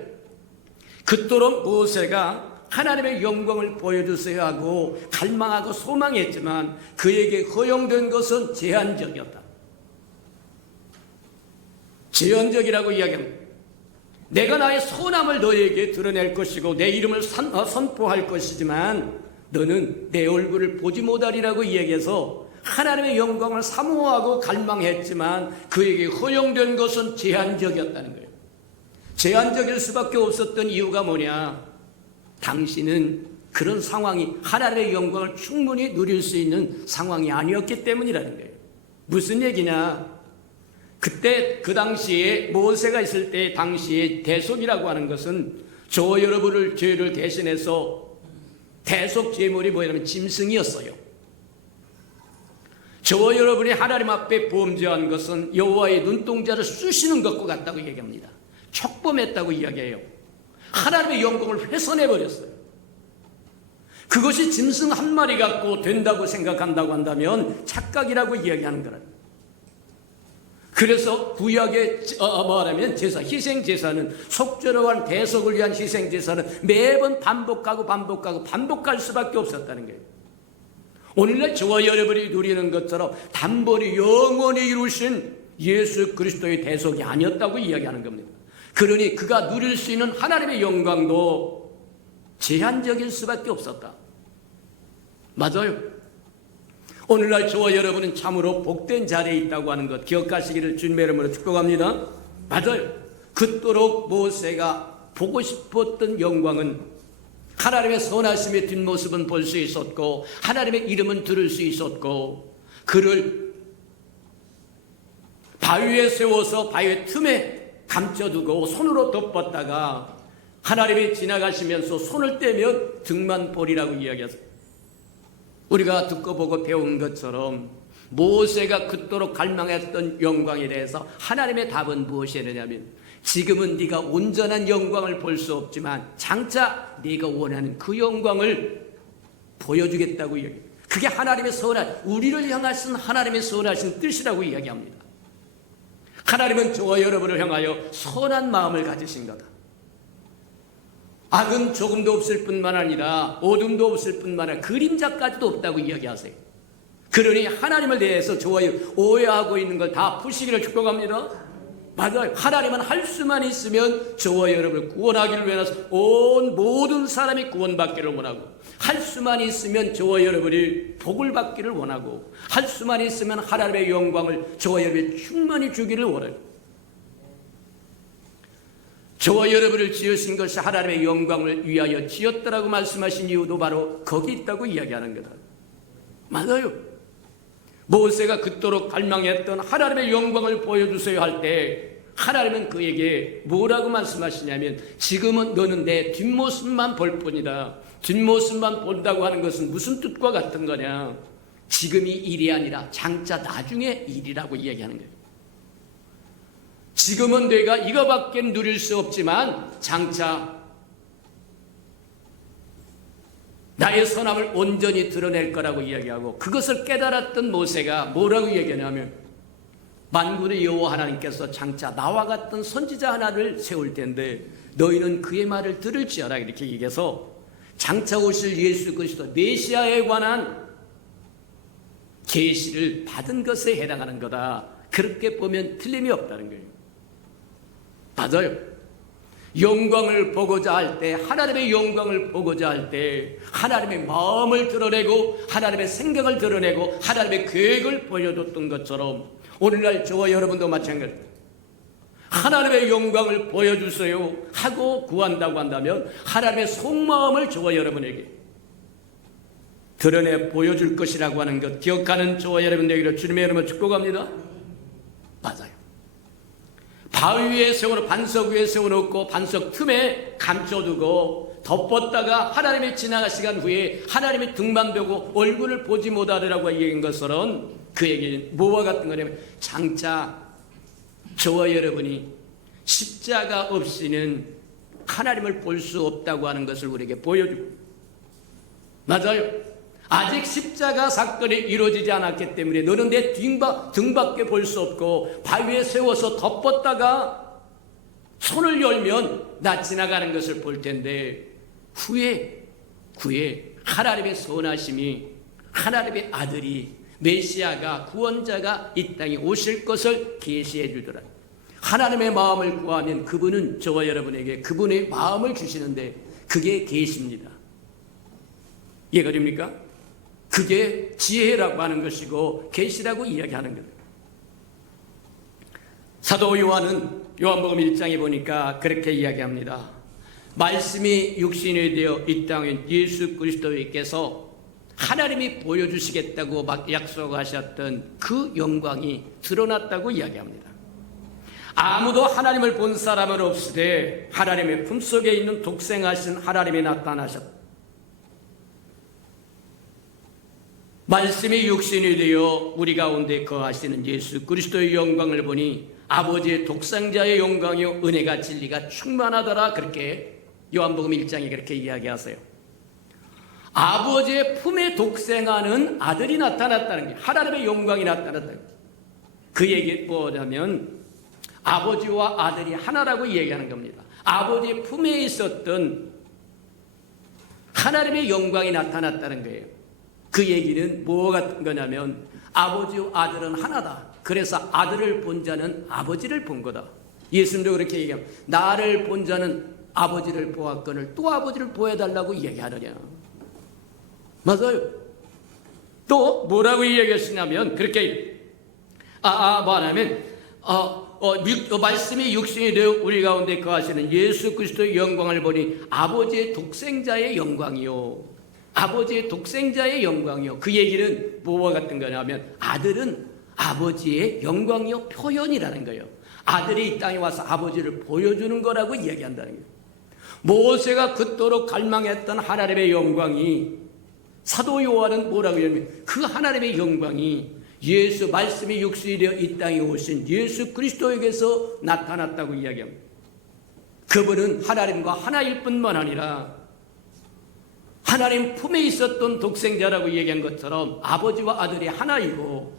그토록 모세가 하나님의 영광을 보여주세요 하고 갈망하고 소망했지만 그에게 허용된 것은 제한적이었다. 제한적이라고 이야기합니다. 내가 나의 선함을 너에게 드러낼 것이고 내 이름을 선포할 것이지만 너는 내 얼굴을 보지 못하리라고 이야기해서 하나님의 영광을 사모하고 갈망했지만 그에게 허용된 것은 제한적이었다는 거예요. 제한적일 수밖에 없었던 이유가 뭐냐? 당신은 그런 상황이 하나님의 영광을 충분히 누릴 수 있는 상황이 아니었기 때문이라는 거예요. 무슨 얘기냐? 그때 그 당시에 모세가 있을 때 당시에 대속이라고 하는 것은 저와 여러분을 죄를 대신해서 대속 제물이 뭐냐면 짐승이었어요. 저와 여러분이 하나님 앞에 범죄한 것은 여호와의 눈동자를 쑤시는 것과 같다고 얘기합니다. 촉범했다고 이야기해요. 하나님의 영광을 훼손해버렸어요. 그것이 짐승 한 마리 갖고 된다고 생각한다고 한다면 착각이라고 이야기하는 거라. 그래서 구약의 말하면 제사, 희생제사는 속죄로한 대속을 위한 희생제사는 매번 반복할 수밖에 없었다는 거예요. 오늘날 저와 여러분이 누리는 것처럼 단번에 영원히 이루신 예수 그리스도의 대속이 아니었다고 이야기하는 겁니다. 그러니 그가 누릴 수 있는 하나님의 영광도 제한적일 수밖에 없었다. 맞아요. 오늘날 저와 여러분은 참으로 복된 자리에 있다고 하는 것 기억하시기를 주님의 이름으로 축복합니다. 맞아요. 그토록 모세가 보고 싶었던 영광은 하나님의 선하심의 뒷모습은 볼 수 있었고 하나님의 이름은 들을 수 있었고 그를 바위에 세워서 바위 틈에 감춰두고 손으로 덮었다가 하나님이 지나가시면서 손을 떼면 등만 보리라고 이야기했어요. 우리가 듣고 보고 배운 것처럼 모세가 그토록 갈망했던 영광에 대해서 하나님의 답은 무엇이냐면 지금은 네가 온전한 영광을 볼 수 없지만 장차 네가 원하는 그 영광을 보여주겠다고 이야기해요. 그게 하나님의 우리를 향하신 하나님의 선하신 뜻이라고 이야기합니다. 하나님은 저와 여러분을 향하여 선한 마음을 가지신 거다. 악은 조금도 없을 뿐만 아니라 어둠도 없을 뿐만 아니라 그림자까지도 없다고 이야기하세요. 그러니 하나님을 대해서 저와 오해하고 있는 걸 다 푸시기를 축복합니다. 맞아요. 하나님은 할 수만 있으면 저와 여러분을 구원하기를 원해서 온 모든 사람이 구원받기를 원하고, 할 수만 있으면 저와 여러분이 복을 받기를 원하고, 할 수만 있으면 하나님의 영광을 저와 여러분이 충만히 주기를 원해요. 저와 여러분을 지으신 것이 하나님의 영광을 위하여 지었다라고 말씀하신 이유도 바로 거기 있다고 이야기하는 거다. 맞아요. 모세가 그토록 갈망했던 하나님의 영광을 보여주세요 할 때 하나님은 그에게 뭐라고 말씀하시냐면, 지금은 너는 내 뒷모습만 볼 뿐이다. 뒷모습만 본다고 하는 것은 무슨 뜻과 같은 거냐, 지금이 일이 아니라 장차 나중에 일이라고 이야기하는 거예요. 지금은 내가 이거밖에 누릴 수 없지만 장차 나의 선함을 온전히 드러낼 거라고 이야기하고, 그것을 깨달았던 모세가 뭐라고 얘기하냐면, 만군의 여호와 하나님께서 장차 나와 같은 선지자 하나를 세울 텐데 너희는 그의 말을 들을지어라, 이렇게 얘기해서 장차 오실 예수 그리스도 메시아에 관한 계시를 받은 것에 해당하는 거다. 그렇게 보면 틀림이 없다는 거예요. 맞아요. 영광을 보고자 할 때, 하나님의 영광을 보고자 할 때 하나님의 마음을 드러내고 하나님의 생각을 드러내고 하나님의 계획을 보여줬던 것처럼 오늘날 저와 여러분도 마찬가지입니다. 하나님의 영광을 보여주세요 하고 구한다고 한다면 하나님의 속마음을 저와 여러분에게 드러내 보여줄 것이라고 하는 것 기억하는 저와 여러분 되기를 주님의 이름으로 축복합니다. 맞아요. 바위 위에 세워놓고 반석 위에 세워놓고 반석 틈에 감춰두고 덮었다가 하나님이 지나갈 시간 후에 하나님의 등만 보고 얼굴을 보지 못하리라고 얘기한 것처럼 그에게 뭐와 같은 거냐면, 장차 저와 여러분이 십자가 없이는 하나님을 볼 수 없다고 하는 것을 우리에게 보여주고, 맞아요. 아직 십자가 사건이 이루어지지 않았기 때문에 너는 내 등밖에 볼 수 없고, 바위에 세워서 덮었다가 손을 열면 나 지나가는 것을 볼 텐데, 후에 하나님의 선하심이, 하나님의 아들이, 메시아가, 구원자가 이 땅에 오실 것을 계시해 주더라. 하나님의 마음을 구하면 그분은 저와 여러분에게 그분의 마음을 주시는데 그게 계시입니다. 이해가 됩니까? 그게 지혜라고 하는 것이고 계시라고 이야기하는 거예요. 사도 요한은 요한복음 1장에 보니까 그렇게 이야기합니다. 말씀이 육신이 되어 이 땅에 예수 그리스도께서 하나님이 보여주시겠다고 막 약속하셨던 그 영광이 드러났다고 이야기합니다. 아무도 하나님을 본 사람은 없으되 하나님의 품속에 있는 독생하신 하나님이 나타나셨다. 말씀이 육신이 되어 우리 가운데 거하시는 예수 그리스도의 영광을 보니 아버지의 독생자의 영광이요 은혜가 진리가 충만하더라. 그렇게 요한복음 1장에 그렇게 이야기하세요. 아버지의 품에 독생하는 아들이 나타났다는 게, 하나님의 영광이 나타났다는 게, 그 얘기 뭐냐면 아버지와 아들이 하나라고 얘기하는 겁니다. 아버지의 품에 있었던 하나님의 영광이 나타났다는 거예요. 그 얘기는 뭐 같은 거냐면 아버지와 아들은 하나다. 그래서 아들을 본 자는 아버지를 본 거다. 예수님도 그렇게 얘기합니다. 나를 본 자는 아버지를 보았거늘 또 아버지를 보여달라고 얘기하느냐. 맞아요. 또 뭐라고 얘기했냐면 그렇게 뭐하냐면 말씀이 육신이 되어 우리 가운데 거하시는 예수 그리스도의 영광을 보니 아버지의 독생자의 영광이요, 아버지의 독생자의 영광이요. 그 얘기는 뭐와 같은 거냐면 아들은 아버지의 영광이요 표현이라는 거예요. 아들이 이 땅에 와서 아버지를 보여주는 거라고 이야기한다는 거예요. 모세가 그토록 갈망했던 하나님의 영광이, 사도 요한은 뭐라고 하냐면 그 하나님의 영광이 예수, 말씀이 육신이 되어 이 땅에 오신 예수 그리스도에게서 나타났다고 이야기합니다. 그분은 하나님과 하나일 뿐만 아니라 하나님 품에 있었던 독생자라고 얘기한 것처럼 아버지와 아들이 하나이고,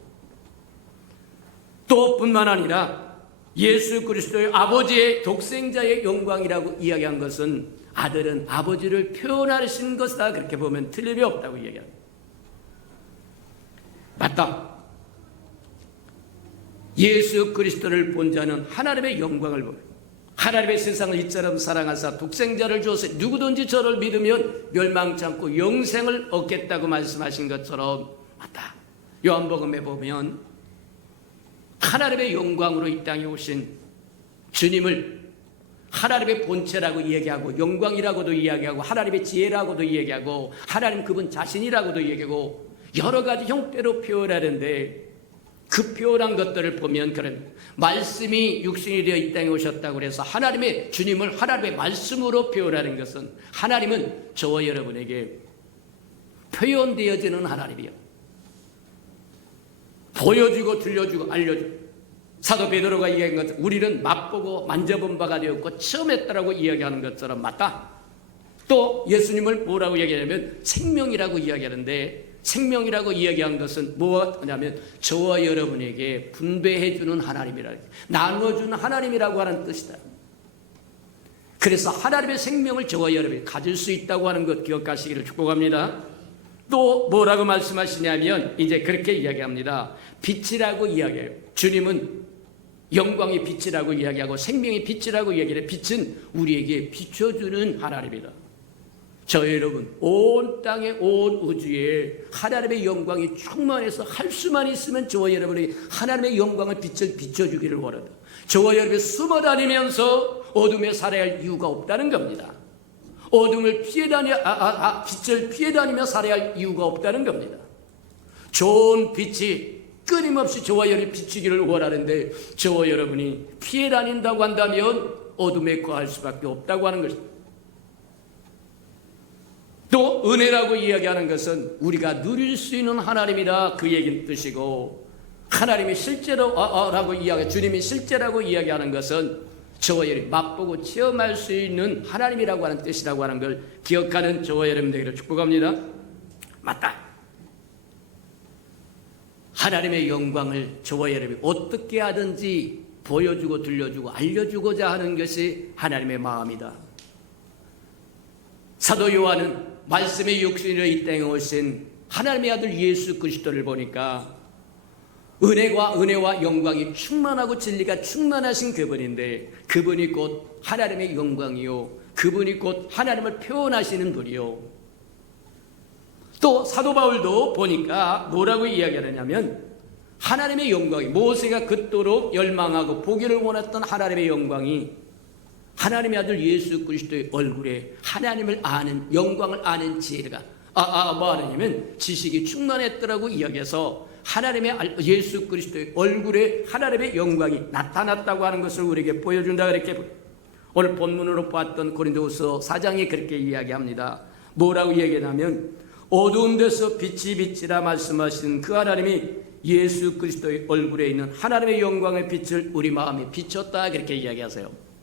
또 뿐만 아니라 예수 그리스도의 아버지의 독생자의 영광이라고 이야기한 것은 아들은 아버지를 표현하신 것이다, 그렇게 보면 틀림이 없다고 이야기합니다. 맞다. 예수 그리스도를 본 자는 하나님의 영광을 보며 하나님의 세상을 이처럼 사랑하사 독생자를 주어서 누구든지 저를 믿으면 멸망치 않고 영생을 얻겠다고 말씀하신 것처럼 맞다. 요한복음에 보면 하나님의 영광으로 이 땅에 오신 주님을 하나님의 본체라고 이야기하고 영광이라고도 이야기하고 하나님의 지혜라고도 이야기하고 하나님 그분 자신이라고도 이야기하고 여러 가지 형태로 표현하는데, 그 표현한 것들을 보면 그런 말씀이 육신이 되어 이 땅에 오셨다고 해서 하나님의 주님을 하나님의 말씀으로 표현하는 것은 하나님은 저와 여러분에게 표현되어지는 하나님이요, 보여주고 들려주고 알려주고, 사도 베드로가 이야기한 것처럼 우리는 맛보고 만져본 바가 되었고 처음 했다라고 이야기하는 것처럼 맞다. 또 예수님을 뭐라고 이야기하냐면 생명이라고 이야기하는데, 생명이라고 이야기한 것은 뭐냐면 저와 여러분에게 분배해 주는 하나님이라, 나눠주는 하나님이라고 하는 뜻이다. 그래서 하나님의 생명을 저와 여러분이 가질 수 있다고 하는 것 기억하시기를 축복합니다. 또 뭐라고 말씀하시냐면 이제 그렇게 이야기합니다. 빛이라고 이야기해요. 주님은 영광의 빛이라고 이야기하고 생명의 빛이라고 이야기해요. 빛은 우리에게 비춰주는 하나님이다. 저 여러분, 온 땅에 온 우주에 하나님의 영광이 충만해서 할 수만 있으면 저와 여러분이 하나님의 영광의 빛을 비춰주기를 원한다. 저와 여러분이 숨어 다니면서 어둠에 살아야 할 이유가 없다는 겁니다. 어둠을 빛을 피해 다니며 살아야 할 이유가 없다는 겁니다. 좋은 빛이 끊임없이 저와 여러분이 비추기를 원하는데, 저와 여러분이 피해 다닌다고 한다면 어둠에 거할 수밖에 없다고 하는 것입니다. 또 은혜라고 이야기하는 것은 우리가 누릴 수 있는 하나님이다, 그 얘기는 뜻이고, 하나님이 실제로라고 이야기, 주님이 실제라고 이야기하는 것은 저와 여러분이 맛보고 체험할 수 있는 하나님이라고 하는 뜻이라고 하는 걸 기억하는 저와 여러분 되기를 축복합니다. 맞다. 하나님의 영광을 저와 여러분이 어떻게 하든지 보여주고 들려주고 알려주고자 하는 것이 하나님의 마음이다. 사도 요한은 말씀의 육신으로 이 땅에 오신 하나님의 아들 예수 그리스도를 보니까 은혜와 영광이 충만하고 진리가 충만하신 그분인데, 그분이 곧 하나님의 영광이요, 그분이 곧 하나님을 표현하시는 분이요. 또 사도 바울도 보니까 뭐라고 이야기하느냐면 하나님의 영광이, 모세가 그토록 열망하고 보기를 원했던 하나님의 영광이 하나님의 아들 예수 그리스도의 얼굴에 하나님을 아는, 영광을 아는 지혜가 뭐 하느냐면 지식이 충만했더라고 이야기해서 하나님의 예수 그리스도의 얼굴에 하나님의 영광이 나타났다고 하는 것을 우리에게 보여준다, 그렇게 오늘 본문으로 봤던 고린도후서 4장에 그렇게 이야기합니다. 뭐라고 이야기하냐면 어두운 데서 빛이 빛이라 말씀하신 그 하나님이 예수 그리스도의 얼굴에 있는 하나님의 영광의 빛을 우리 마음에 비췄다, 그렇게 이야기하세요.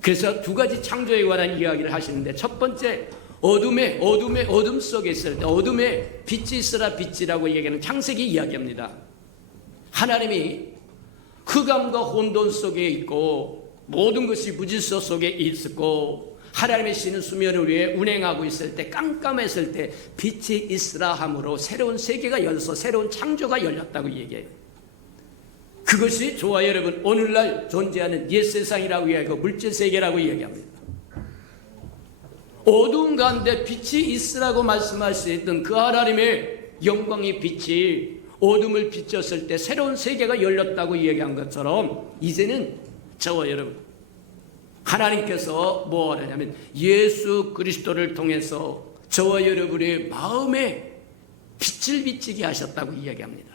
그래서 두 가지 창조에 관한 이야기를 하시는데, 첫 번째 어둠 속에 있을 때 어둠에 빛이 있으라 빛이라고 얘기하는 창세기 이야기합니다. 하나님이 흑암과 혼돈 속에 있고 모든 것이 무질서 속에 있었고 하나님의 신은 수면 위에 운행하고 있을 때, 깜깜했을 때 빛이 있으라 함으로 새로운 세계가 열려서 새로운 창조가 열렸다고 얘기해요. 그것이 저와 여러분 오늘날 존재하는 옛 세상이라고 이야기하고 물질세계라고 이야기합니다. 어두운 가운데 빛이 있으라고 말씀하셨던 그 하나님의 영광의 빛이 어둠을 비췄을 때 새로운 세계가 열렸다고 이야기한 것처럼, 이제는 저와 여러분 하나님께서 뭐 하냐면 예수 그리스도를 통해서 저와 여러분의 마음에 빛을 비치게 하셨다고 이야기합니다.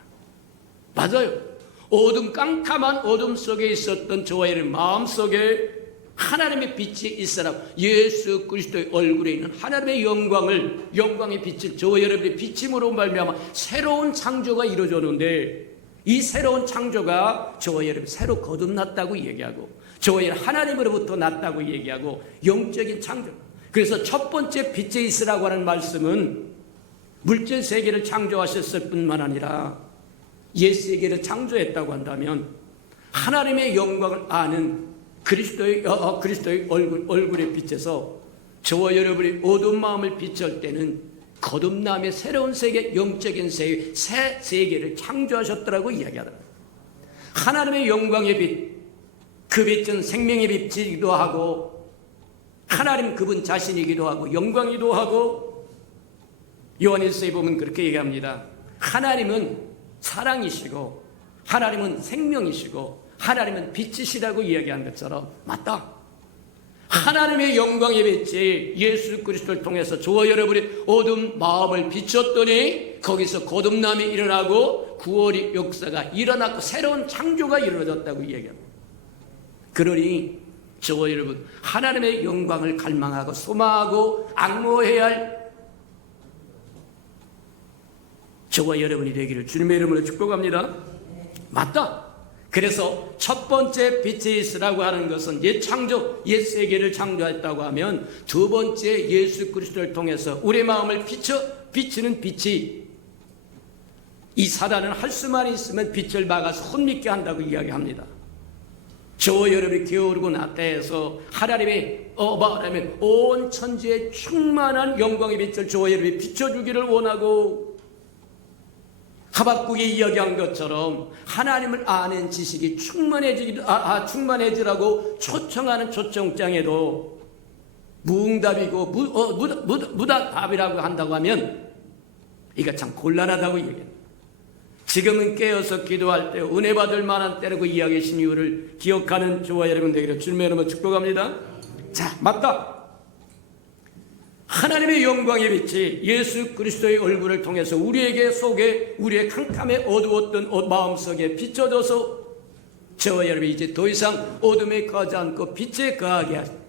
맞아요. 깜깜한 어둠 속에 있었던 저와 여러분 마음 속에 하나님의 빛이 있으라, 예수 그리스도의 얼굴에 있는 하나님의 영광의 빛을 저와 여러분의 비침으로 말미암아 새로운 창조가 이루어졌는데, 이 새로운 창조가 저와 여러분 새로 거듭났다고 얘기하고, 저와 여러분 하나님으로부터 났다고 얘기하고, 영적인 창조, 그래서 첫 번째 빛에 있으라고 하는 말씀은 물질 세계를 창조하셨을 뿐만 아니라 옛 세계를 창조했다고 한다면 하나님의 영광을 아는 그리스도의 얼굴에 비춰서 저와 여러분이 어두운 마음을 비출 때는 거듭남의 새로운 세계, 영적인 세계, 새 세계를 창조하셨더라고 이야기하더라고요. 하나님의 영광의 빛, 그 빛은 생명의 빛이기도 하고 하나님 그분 자신이기도 하고 영광이기도 하고 요한일서에 보면 그렇게 얘기합니다. 하나님은 사랑이시고 하나님은 생명이시고 하나님은 빛이시라고 이야기한 것처럼 맞다. 하나님의 영광의 빛이 예수 그리스도를 통해서 저와 여러분의 어두운 마음을 비췄더니 거기서 거듭남이 일어나고 구원의 역사가 일어났고 새로운 창조가 이루어졌다고 이야기합니다. 그러니 저와 여러분 하나님의 영광을 갈망하고 소망하고 앙모해야 할 저와 여러분이 되기를 주님의 이름으로 축복합니다. 맞다. 그래서 첫 번째 빛에 있으라고 하는 것은 옛 창조, 옛 세계를 창조했다고 하면 두 번째 예수 그리스도를 통해서 우리의 마음을 비치는 빛이 이 사단은 할 수만 있으면 빛을 막아서 혼미게 한다고 이야기합니다. 저와 여러분이 게으르고 나태해서 하나님의 말하면 온 천지에 충만한 영광의 빛을 저와 여러분이 비춰주기를 원하고 하박국이 이야기한 것처럼 하나님을 아는 지식이 충만해지라고 초청하는 초청장에도 무응답이고 무답이라고 한다고 하면 이거 참 곤란하다고 얘기합니다. 지금은 깨어서 기도할 때 은혜 받을 만한 때라고 이야기하신 이유를 기억하는 저와 여러분 되기를 주님의 이름으로 축복합니다. 자, 맞다. 하나님의 영광의 빛이 예수 그리스도의 얼굴을 통해서 우리에게 속에 우리의 캄캄에 어두웠던 마음속에 비춰져서 저와 여러분이 이제 더 이상 어둠에 거하지 않고 빛에 거하게 하십니다.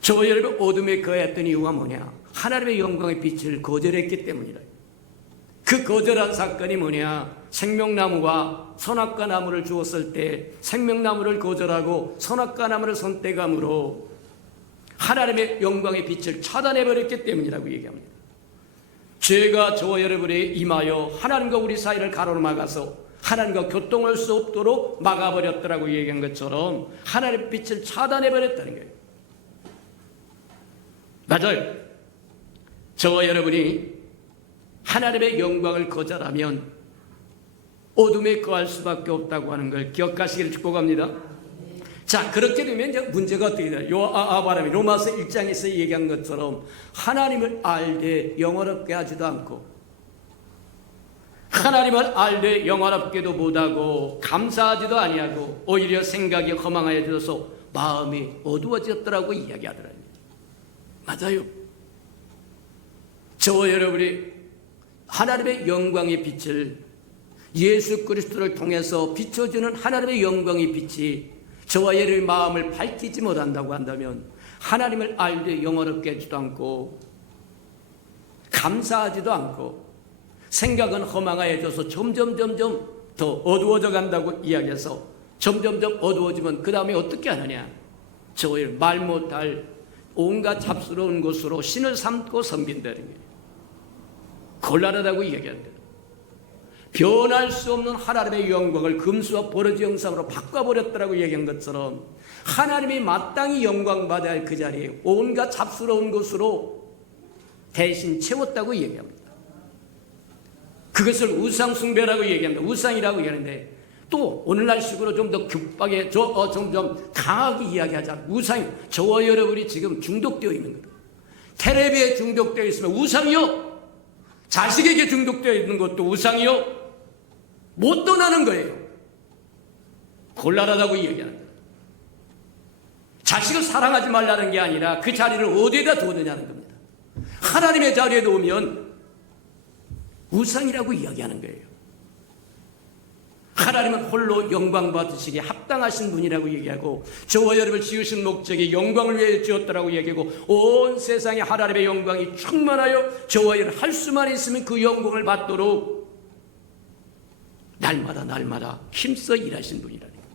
저와 여러분 어둠에 거했던 이유가 뭐냐? 하나님의 영광의 빛을 거절했기 때문이다. 그 거절한 사건이 뭐냐? 생명나무와 선악과 나무를 주었을 때 생명나무를 거절하고 선악과 나무를 선택함으로 하나님의 영광의 빛을 차단해버렸기 때문이라고 얘기합니다. 죄가 저와 여러분에 임하여 하나님과 우리 사이를 가로막아서 하나님과 교통할 수 없도록 막아버렸더라고 얘기한 것처럼 하나님의 빛을 차단해버렸다는 거예요. 맞아요. 저와 여러분이 하나님의 영광을 거절하면 어둠에 거할 수밖에 없다고 하는 걸 기억하시기를 축복합니다. 자, 그렇게 되면 이제 문제가 어떻게 돼요? 말하면 로마서 1장에서 얘기한 것처럼 하나님을 알되 영원롭게 하지도 않고 하나님을 알되 영원롭게도 못하고 감사하지도 아니하고 오히려 생각이 허망해져서 마음이 어두워졌더라고 이야기하더라고요. 맞아요. 저와 여러분이 하나님의 영광의 빛을 예수 그리스도를 통해서 비춰주는 하나님의 영광의 빛이 저와 여러분의 마음을 밝히지 못한다고 한다면 하나님을 알되 영원롭게 하지도 않고 감사하지도 않고 생각은 허망해져서 점점 더 어두워져 간다고 이야기해서 점점 어두워지면 그 다음에 어떻게 하느냐? 저와 여러분 말 못할 온갖 잡스러운 것으로 신을 삼고 섬긴다는 거예요. 곤란하다고 이야기한다. 변할 수 없는 하나님의 영광을 금수와 버러지 형상으로 바꿔버렸더라고 얘기한 것처럼 하나님이 마땅히 영광받아야 할 그 자리에 온갖 잡스러운 것으로 대신 채웠다고 얘기합니다. 그것을 우상숭배라고 얘기합니다. 우상이라고 얘기하는데 또 오늘날식으로 좀 더 급하게 점점 강하게 이야기하자. 우상이 저와 여러분이 지금 중독되어 있는 거예요. 텔레비에 중독되어 있으면 우상이요. 자식에게 중독되어 있는 것도 우상이요. 못 떠나는 거예요. 곤란하다고 이야기하는 거예요. 자식을 사랑하지 말라는 게 아니라 그 자리를 어디에다 두느냐는 겁니다. 하나님의 자리에 놓으면 우상이라고 이야기하는 거예요. 하나님은 홀로 영광 받으시기에 합당하신 분이라고 얘기하고 저와 여러분을 지으신 목적이 영광을 위해 지었다라고 얘기하고 온 세상에 하나님의 영광이 충만하여 저와 여러분 할 수만 있으면 그 영광을 받도록 날마다 힘써 일하신 분이라는 거예요.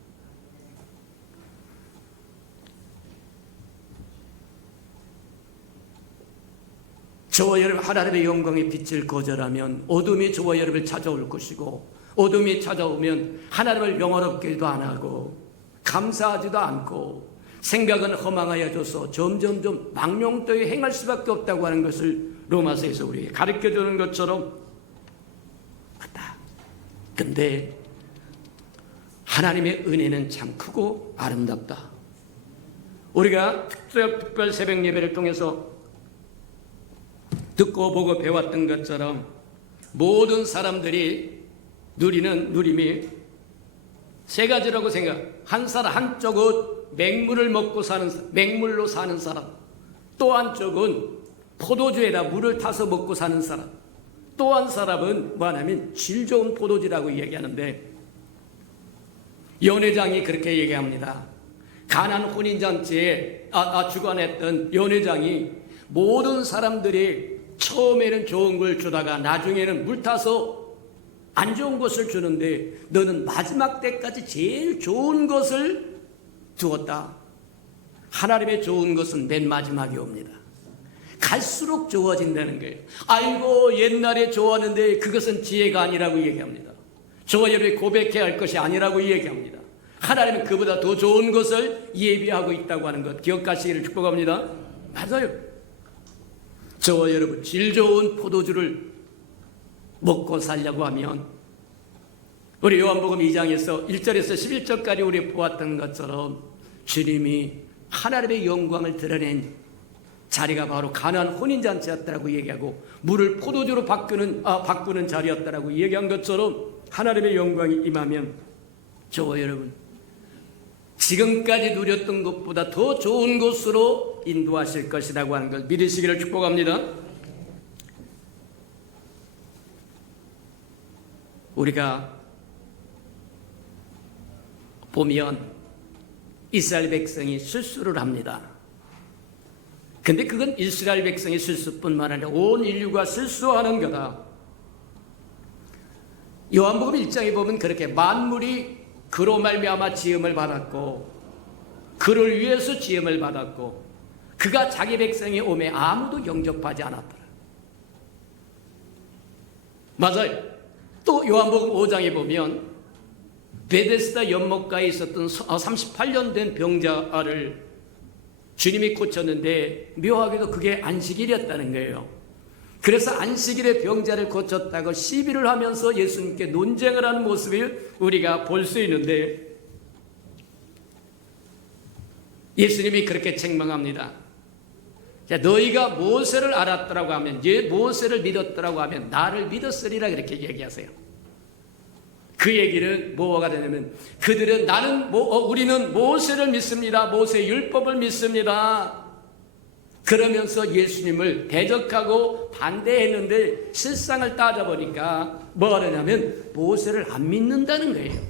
저와 여러분 하나님의 영광의 빛을 거절하면 어둠이 저와 여러분을 찾아올 것이고, 어둠이 찾아오면 하나님을 영원롭게도 안 하고 감사하지도 않고 생각은 허망하여져서 점점점 망령되이 행할 수밖에 없다고 하는 것을 로마서에서 우리에게 가르쳐주는 것처럼 맞다. 근데 하나님의 은혜는 참 크고 아름답다. 우리가 특별 새벽 예배를 통해서 듣고 보고 배웠던 것처럼 모든 사람들이 누리는 누림이 세 가지라고 생각. 한 사람 한쪽은 맹물을 먹고 사는, 맹물로 사는 사람, 또 한쪽은 포도주에다 물을 타서 먹고 사는 사람, 또 한 사람은 뭐냐면 질 좋은 포도주라고 얘기하는데, 연회장이 그렇게 얘기합니다. 가난 혼인잔치에 주관했던 연회장이 모든 사람들이 처음에는 좋은 걸 주다가 나중에는 물 타서 안 좋은 것을 주는데 너는 마지막 때까지 제일 좋은 것을 두었다. 하나님의 좋은 것은 맨 마지막에 옵니다. 갈수록 좋아진다는 거예요. 아이고 옛날에 좋았는데 그것은 지혜가 아니라고 얘기합니다. 저와 여러분이 고백해야 할 것이 아니라고 얘기합니다. 하나님은 그보다 더 좋은 것을 예비하고 있다고 하는 것 기억하시기를 축복합니다. 맞아요. 저와 여러분 질 좋은 포도주를 먹고 살려고 하면 우리 요한복음 2장에서 1절에서 11절까지 우리 보았던 것처럼 주님이 하나님의 영광을 드러낸 자리가 바로 가나안 혼인잔치였다라고 얘기하고 물을 포도주로 바꾸는 자리였다라고 얘기한 것처럼 하나님의 영광이 임하면 저와 여러분 지금까지 누렸던 것보다 더 좋은 곳으로 인도하실 것이라고 하는 걸 믿으시기를 축복합니다. 우리가 보면 이스라엘 백성이 실수를 합니다. 근데 그건 이스라엘 백성의 실수뿐만 아니라 온 인류가 실수하는 거다. 요한복음 1장에 보면 그렇게 만물이 그로 말미암아 지음을 받았고 그를 위해서 지음을 받았고 그가 자기 백성이 오매 아무도 영접하지 않았더라. 맞아요. 또 요한복음 5장에 보면 베데스다 연못가에 있었던 38년 된 병자를 주님이 고쳤는데 묘하게도 그게 안식일이었다는 거예요. 그래서 안식일에 병자를 고쳤다고 시비를 하면서 예수님께 논쟁을 하는 모습을 우리가 볼 수 있는데 예수님이 그렇게 책망합니다. 자, 너희가 모세를 알았더라고 하면, 모세를 믿었더라고 하면 나를 믿었으리라 그렇게 얘기하세요. 그 얘기는 뭐가 되냐면 그들은 우리는 모세를 믿습니다. 모세 율법을 믿습니다. 그러면서 예수님을 대적하고 반대했는데 실상을 따져보니까 뭐가 되냐면 모세를 안 믿는다는 거예요.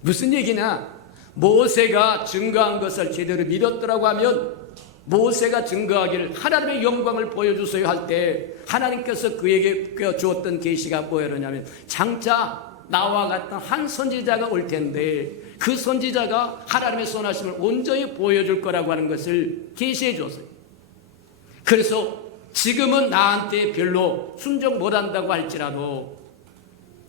무슨 얘기냐? 모세가 증거한 것을 제대로 믿었더라고 하면 모세가 증거하기를 하나님의 영광을 보여주세요 할 때 하나님께서 그에게 주었던 계시가 뭐였냐면 장차 나와 같은 한 선지자가 올 텐데 그 선지자가 하나님의 선하심을 온전히 보여줄 거라고 하는 것을 계시해 줬어요. 그래서 지금은 나한테 별로 순종 못한다고 할지라도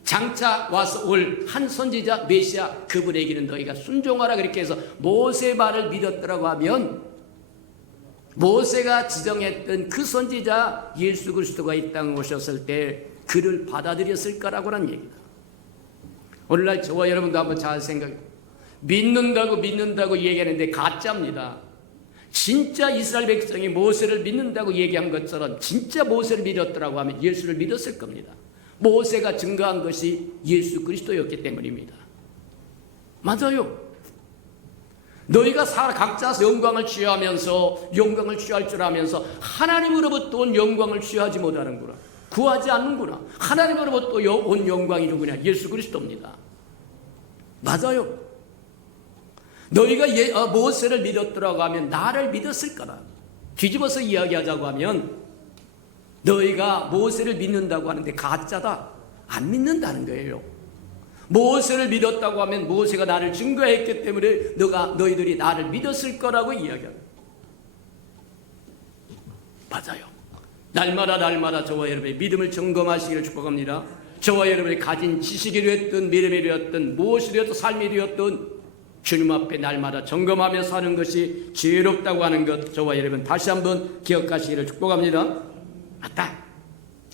장차 와서 올 한 선지자 메시아 그분에게는 너희가 순종하라 그렇게 해서 모세 말을 믿었더라고 하면 모세가 지정했던 그 선지자 예수 그리스도가 이 땅에 오셨을 때 그를 받아들였을 거라고 하는 얘기다. 오늘날 저와 여러분도 한번 잘 생각해. 믿는다고 얘기하는데 가짜입니다. 진짜 이스라엘 백성이 모세를 믿는다고 얘기한 것처럼 진짜 모세를 믿었더라고 하면 예수를 믿었을 겁니다. 모세가 증거한 것이 예수 그리스도였기 때문입니다. 맞아요. 너희가 각자 영광을 취하면서 영광을 취할 줄 알면서 하나님으로부터 온 영광을 취하지 못하는구나. 구하지 않는구나. 하나님으로부터 온 영광이 누구냐? 예수 그리스도입니다. 맞아요. 너희가 모세를 믿었더라고 하면 나를 믿었을 거다. 뒤집어서 이야기하자고 하면 너희가 모세를 믿는다고 하는데 가짜다. 안 믿는다는 거예요. 모세를 믿었다고 하면 모세가 나를 증거했기 때문에 너희들이 나를 믿었을 거라고 이야기합니다. 맞아요. 날마다 저와 여러분의 믿음을 점검하시기를 축복합니다. 저와 여러분이 가진 지식이 되었든 믿음이 되었든 무엇이 되었든 삶이 되었든 주님 앞에 날마다 점검하며 사는 것이 지혜롭다고 하는 것, 저와 여러분 다시 한번 기억하시기를 축복합니다. 맞다.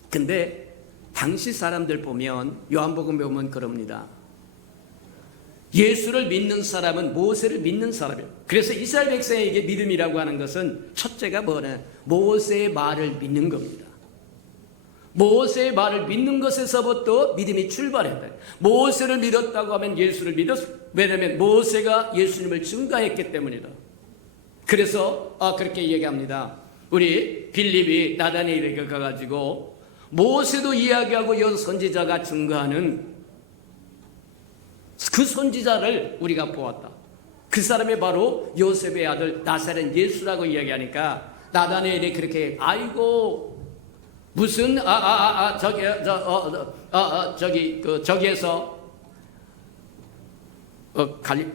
근데 당시 사람들 보면, 요한복음에 보면 그럽니다. 예수를 믿는 사람은 모세를 믿는 사람이에요. 그래서 이스라엘 백성에게 믿음이라고 하는 것은 첫째가 뭐냐? 모세의 말을 믿는 겁니다. 모세의 말을 믿는 것에서부터 믿음이 출발했다. 모세를 믿었다고 하면 예수를 믿었어. 왜냐하면 모세가 예수님을 증거했기 때문이다. 그래서 그렇게 얘기합니다. 우리 빌립이 나다니엘에게 가가지고 모세도 이야기하고 연 선지자가 증거하는 그 선지자를 우리가 보았다. 그 사람이 바로 요셉의 아들 나사렛 예수라고 이야기하니까 나다니엘이 그렇게 아이고 무슨 저기에서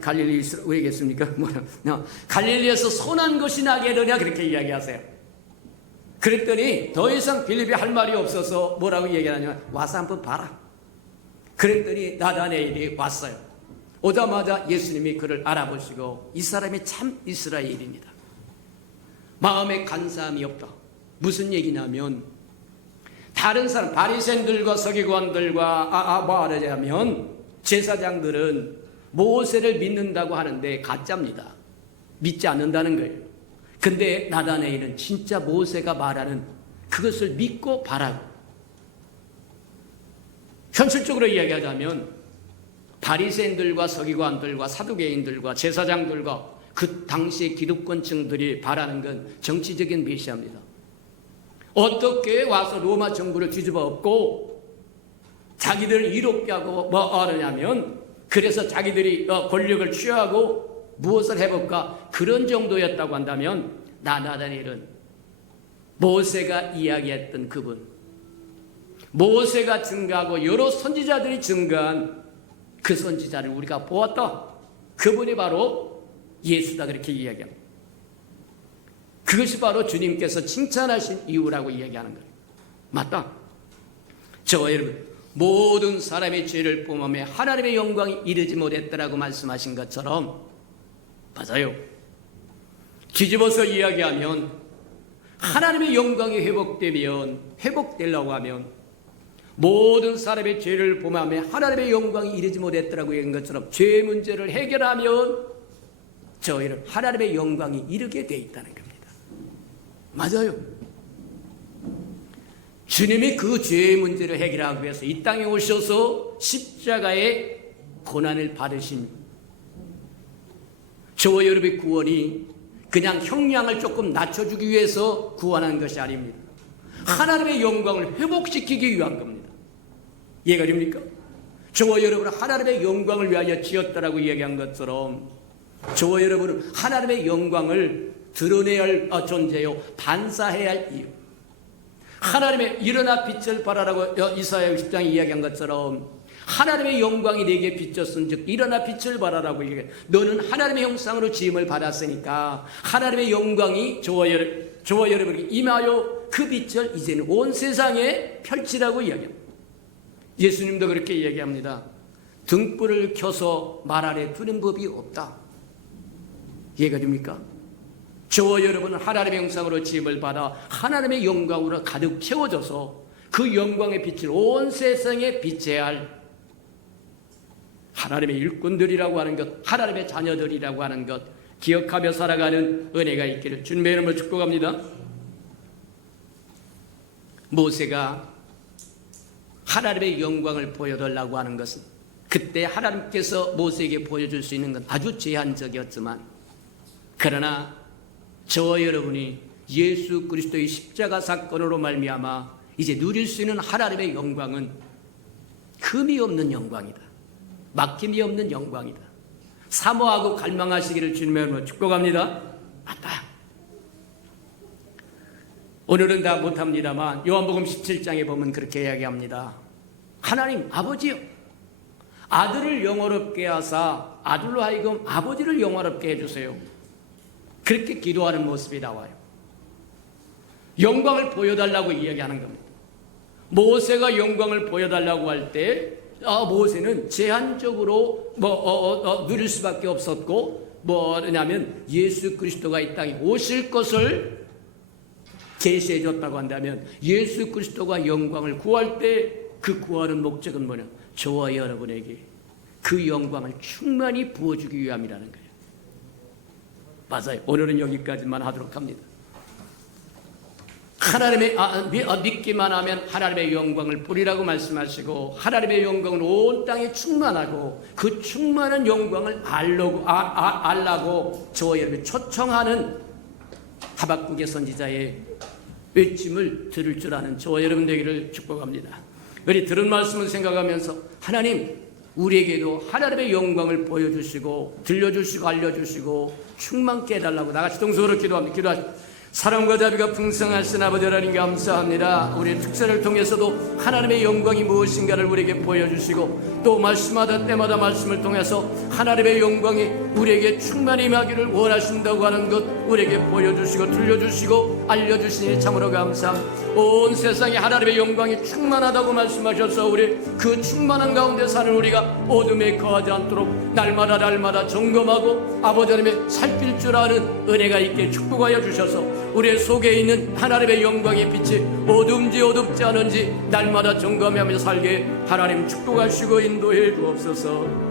갈릴리 왜겠습니까? 뭐야? 갈릴리에서 선한 것이 나게되냐 그렇게 이야기하세요. 그랬더니 더 이상 빌립이 할 말이 없어서 뭐라고 얘기하냐면 와서 한번 봐라. 그랬더니 나다니엘이 왔어요. 오자마자 예수님이 그를 알아보시고 이 사람이 참 이스라엘입니다. 마음에 간사함이 없다. 무슨 얘기냐면 다른 사람 바리새인들과 서기관들과 말하자면 제사장들은 모세를 믿는다고 하는데 가짜입니다. 믿지 않는다는 거예요. 근데 나다니엘은 진짜 모세가 말하는 그것을 믿고 바라고, 현실적으로 이야기하자면 바리새인들과 서기관들과 사두개인들과 제사장들과 그 당시의 기득권층들이 바라는 건 정치적인 메시아입니다. 어떻게 와서 로마 정부를 뒤집어 엎고 자기들을 이롭게 하고 뭐 하느냐면 그래서 자기들이 권력을 취하고 무엇을 해볼까 그런 정도였다고 한다면 나다니엘은 모세가 이야기했던 그분, 모세가 증거하고 여러 선지자들이 증거한 그 선지자를 우리가 보았다. 그분이 바로 예수다 그렇게 이야기합니다. 그것이 바로 주님께서 칭찬하신 이유라고 이야기하는 거예요. 맞다. 저와 여러분 모든 사람의 죄를 뿜으며 하나님의 영광이 이르지 못했다라고 말씀하신 것처럼 맞아요. 뒤집어서 이야기하면 하나님의 영광이 회복되려고 하면 모든 사람의 죄를 범하며 하나님의 영광이 이르지 못했더라고 얘기한 것처럼 죄 문제를 해결하면 저희는 하나님의 영광이 이르게 돼 있다는 겁니다. 맞아요. 주님이 그 죄의 문제를 해결하기 위해서 이 땅에 오셔서 십자가의 고난을 받으신 저와 여러분의 구원이 그냥 형량을 조금 낮춰주기 위해서 구원한 것이 아닙니다. 하나님의 영광을 회복시키기 위한 겁니다. 이해가 됩니까? 저와 여러분은 하나님의 영광을 위하여 지었다라고 이야기한 것처럼 저와 여러분은 하나님의 영광을 드러내야 할 존재요, 반사해야 할 이유. 하나님의 일어나 빛을 발하라고 이사야 60장에 이야기한 것처럼 하나님의 영광이 내게 비쳤은 즉 일어나 빛을 발하라고 얘기해. 너는 하나님의 형상으로 지음을 받았으니까 하나님의 영광이 저와 여러분에게 임하여 그 빛을 이제는 온 세상에 펼치라고 이야기합니다. 예수님도 그렇게 이야기합니다. 등불을 켜서 말 아래 두는 법이 없다. 이해가 됩니까? 저와 여러분은 하나님의 형상으로 지음을 받아 하나님의 영광으로 가득 채워져서 그 영광의 빛을 온 세상에 비춰야 할 하나님의 일꾼들이라고 하는 것, 하나님의 자녀들이라고 하는 것 기억하며 살아가는 은혜가 있기를 주님의 이름으로 축복합니다. 모세가 하나님의 영광을 보여달라고 하는 것은 그때 하나님께서 모세에게 보여줄 수 있는 건 아주 제한적이었지만 그러나 저와 여러분이 예수 그리스도의 십자가 사건으로 말미암아 이제 누릴 수 있는 하나님의 영광은 흠이 없는 영광이다. 막힘이 없는 영광이다. 사모하고 갈망하시기를 주님의 이름으로 축복합니다. 맞다. 오늘은 다 못합니다만 요한복음 17장에 보면 그렇게 이야기합니다. 하나님 아버지요, 아들을 영화롭게 하사 아들로 하여금 아버지를 영화롭게 해주세요. 그렇게 기도하는 모습이 나와요. 영광을 보여달라고 이야기하는 겁니다. 모세가 영광을 보여달라고 할 때 모세는 제한적으로 누릴 수밖에 없었고 뭐냐면 예수 그리스도가 이 땅에 오실 것을 제시해 줬다고 한다면 예수 그리스도가 영광을 구할 때 그 구하는 목적은 뭐냐? 저와 여러분에게 그 영광을 충만히 부어주기 위함이라는 거예요. 맞아요. 오늘은 여기까지만 하도록 합니다. 하나님의 믿기만 하면 하나님의 영광을 뿌리라고 말씀하시고 하나님의 영광은 온 땅에 충만하고 그 충만한 영광을 알라고 저와 여러분이 초청하는 하박국의 선지자의 외침을 들을 줄 아는 저와 여러분 되기를 축복합니다. 우리 들은 말씀을 생각하면서 하나님 우리에게도 하나님의 영광을 보여주시고 들려주시고 알려주시고 충만케 해달라고 나같이 동서로 기도합니다. 사랑과 자비가 풍성하신 아버지 하나님 감사합니다. 우리의 특세를 통해서도 하나님의 영광이 무엇인가를 우리에게 보여주시고 또 말씀하다 때마다 말씀을 통해서 하나님의 영광이 우리에게 충만히 임하기를 원하신다고 하는 것 우리에게 보여주시고 들려주시고 알려주시니 참으로 감사합니다. 온 세상에 하나님의 영광이 충만하다고 말씀하셔서 우리 그 충만한 가운데 사는 우리가 어둠에 거하지 않도록 날마다 점검하고 아버지 하나님의 살필 줄 아는 은혜가 있게 축복하여 주셔서 우리 속에 있는 하나님의 영광의 빛이 어둠지 어둡지 않은지 날마다 점검하며 살게 하나님 축복하시고 인도해 주옵소서.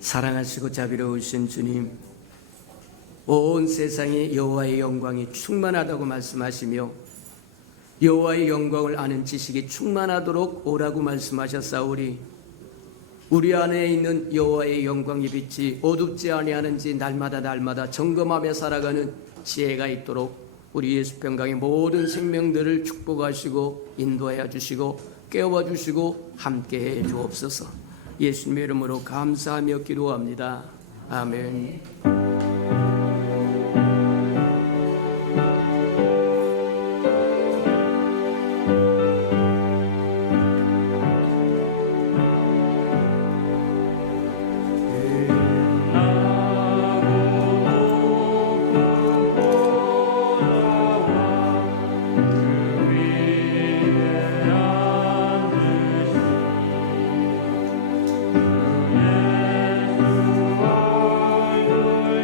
사랑하시고 자비로우신 주님, 온 세상에 여호와의 영광이 충만하다고 말씀하시며 여호와의 영광을 아는 지식이 충만하도록 오라고 말씀하셨사오니 우리 안에 있는 여호와의 영광의 빛이 어둡지 아니하는지 날마다 점검하며 살아가는 지혜가 있도록 우리 예수 평강의 모든 생명들을 축복하시고 인도하여 주시고 깨워 주시고 함께해 주옵소서. 예수님의 이름으로 감사하며 기도합니다. 아멘. 예수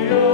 얼굴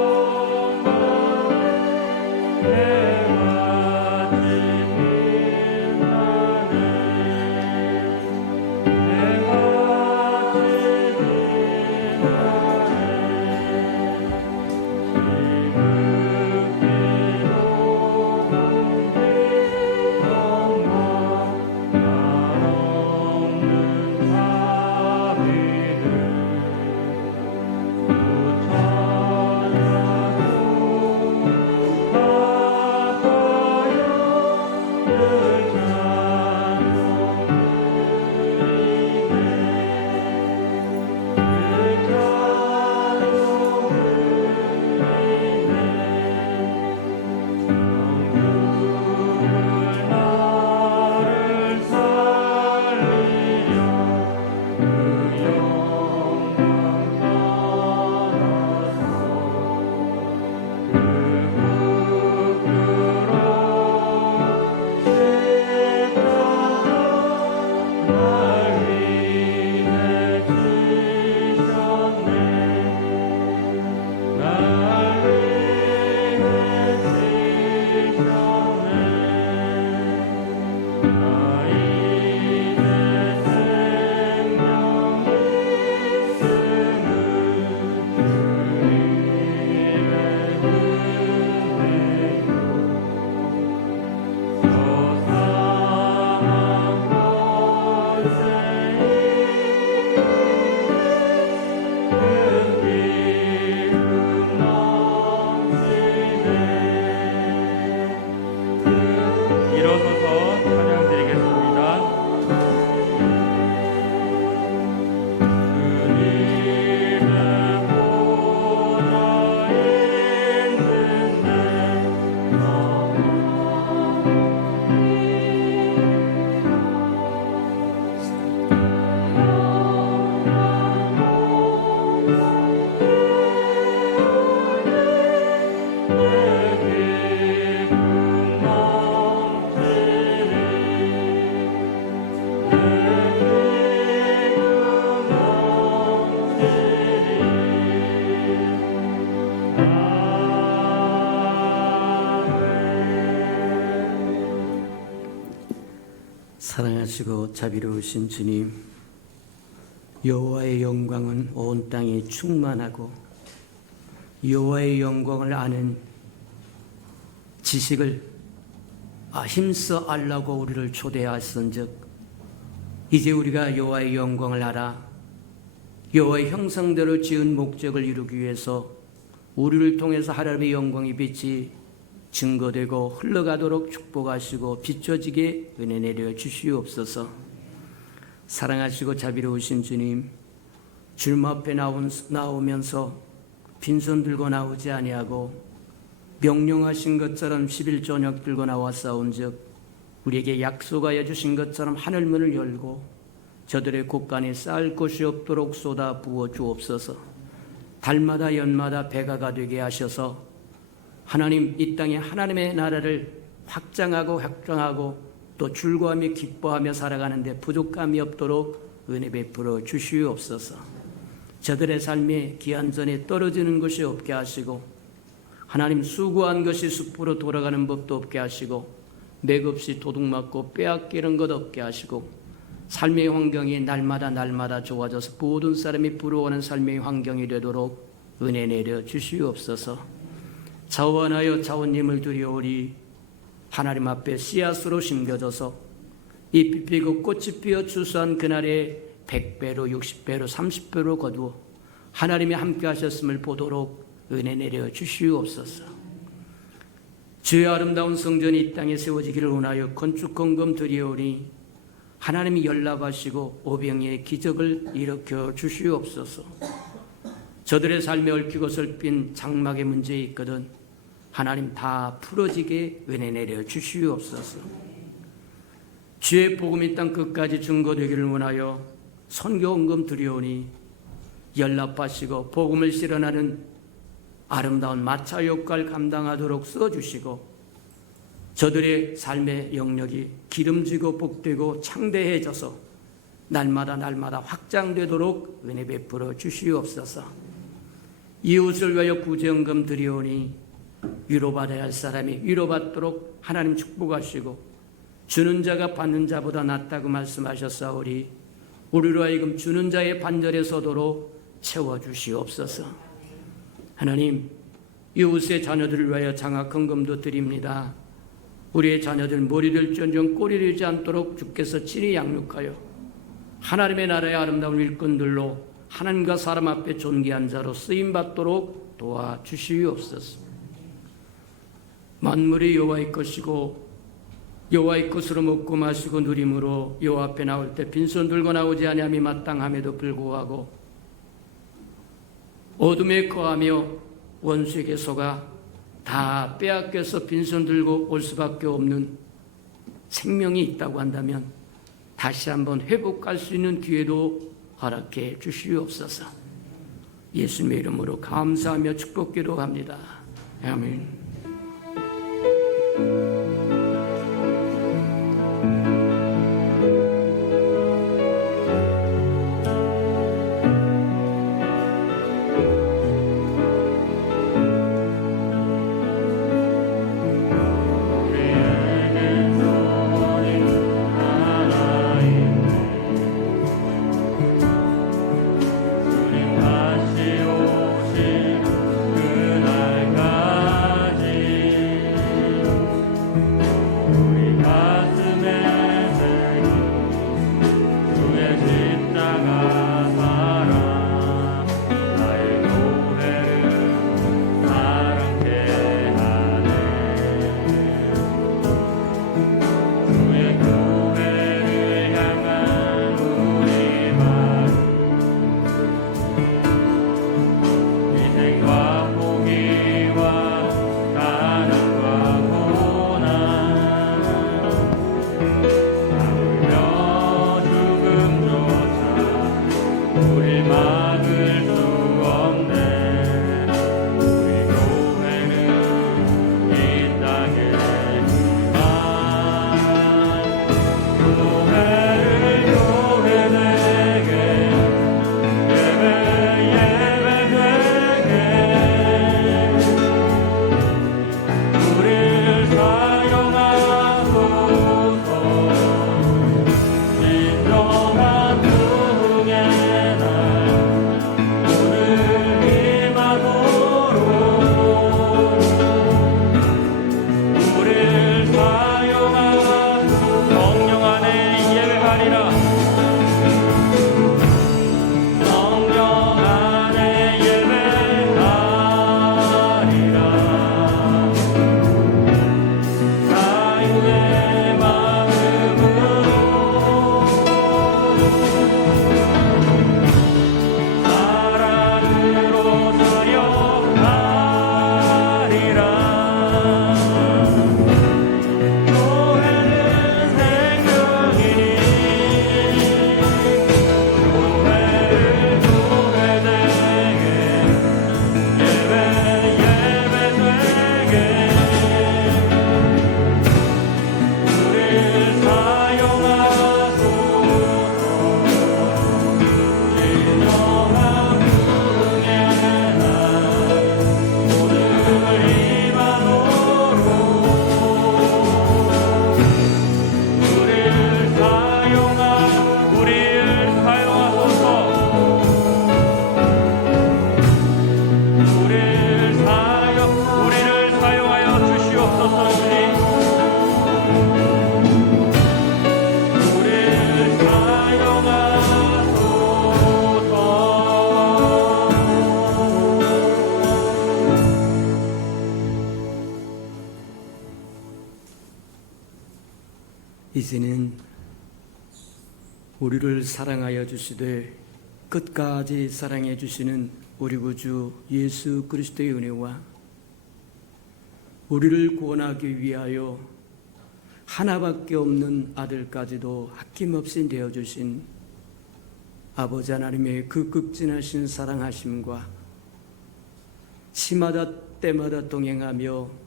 사랑하시고 자비로우신 주님, 여호와의 영광은 온 땅에 충만하고 여호와의 영광을 아는 지식을 힘써 알라고 우리를 초대하신즉 이제 우리가 여호와의 영광을 알아 여호와의 형상대로 지은 목적을 이루기 위해서 우리를 통해서 하나님의 영광의 빛이 증거되고 흘러가도록 축복하시고 비춰지게 은혜 내려 주시옵소서. 사랑하시고 자비로우신 주님, 주님 앞에 나오면서 빈손 들고 나오지 아니하고 명령하신 것처럼 11조녁 들고 나왔사온즉 우리에게 약속하여 주신 것처럼 하늘문을 열고 저들의 곳간에 쌓을 곳이 없도록 쏟아 부어 주옵소서. 달마다 연마다 배가가 되게 하셔서 하나님 이 땅에 하나님의 나라를 확장하고 또 즐거워하며 기뻐하며 살아가는데 부족함이 없도록 은혜 베풀어 주시옵소서. 저들의 삶에 기한전에 떨어지는 것이 없게 하시고 하나님 수고한 것이 숲으로 돌아가는 법도 없게 하시고 맥없이 도둑맞고 빼앗기는 것 없게 하시고 삶의 환경이 날마다 좋아져서 모든 사람이 부러워하는 삶의 환경이 되도록 은혜 내려 주시옵소서. 자원하여 자원님을 드려오리 하나님 앞에 씨앗으로 심겨져서 잎이 피고 꽃이 피어 추수한 그날에 100배로 60배로 30배로 거두어 하나님이 함께 하셨음을 보도록 은혜 내려 주시옵소서. 주의 아름다운 성전이 이 땅에 세워지기를 원하여 건축헌금 드리오니 하나님이 연락하시고 오병이의 기적을 일으켜 주시옵소서. 저들의 삶에 얽히고 설핀 장막의 문제 있거든 하나님 다 풀어지게 은혜 내려 주시옵소서. 주의 복음이 땅 끝까지 증거되기를 원하여 선교헌금 드리오니 연락하시고 복음을 실현하는 아름다운 마차 역할 감당하도록 써주시고 저들의 삶의 영역이 기름지고 복되고 창대해져서 날마다 확장되도록 은혜 베풀어 주시옵소서. 이웃을 위하여 구제헌금 드리오니 위로받아야 할 사람이 위로받도록 하나님 축복하시고 주는 자가 받는 자보다 낫다고 말씀하셨사오리 우리로 하여금 주는 자의 반절에 서도록 채워주시옵소서. 하나님 이웃의 자녀들을 위하여 장학헌금도 드립니다. 우리의 자녀들 머리들전정 꼬리되지 않도록 주께서 친히 양육하여 하나님의 나라의 아름다운 일꾼들로 하나님과 사람 앞에 존귀한 자로 쓰임받도록 도와주시옵소서. 만물이 여호와의 것이고 여호와의 것으로 먹고 마시고 누림으로 여호와 앞에 나올 때 빈손 들고 나오지 아니함이 마땅함에도 불구하고 어둠에 거하며 원수에게 속아 다 빼앗겨서 빈손 들고 올 수밖에 없는 생명이 있다고 한다면 다시 한번 회복할 수 있는 기회도 허락해 주시옵소서. 예수님의 이름으로 감사하며 축복 기도합니다. 아멘. 다시 오실 그날까지 이제는 우리를 사랑하여 주시되 끝까지 사랑해 주시는 우리 구주 예수 그리스도의 은혜와 우리를 구원하기 위하여 하나밖에 없는 아들까지도 아낌없이 내어주신 아버지 하나님의 그 극진하신 사랑하심과 시마다 때마다 동행하며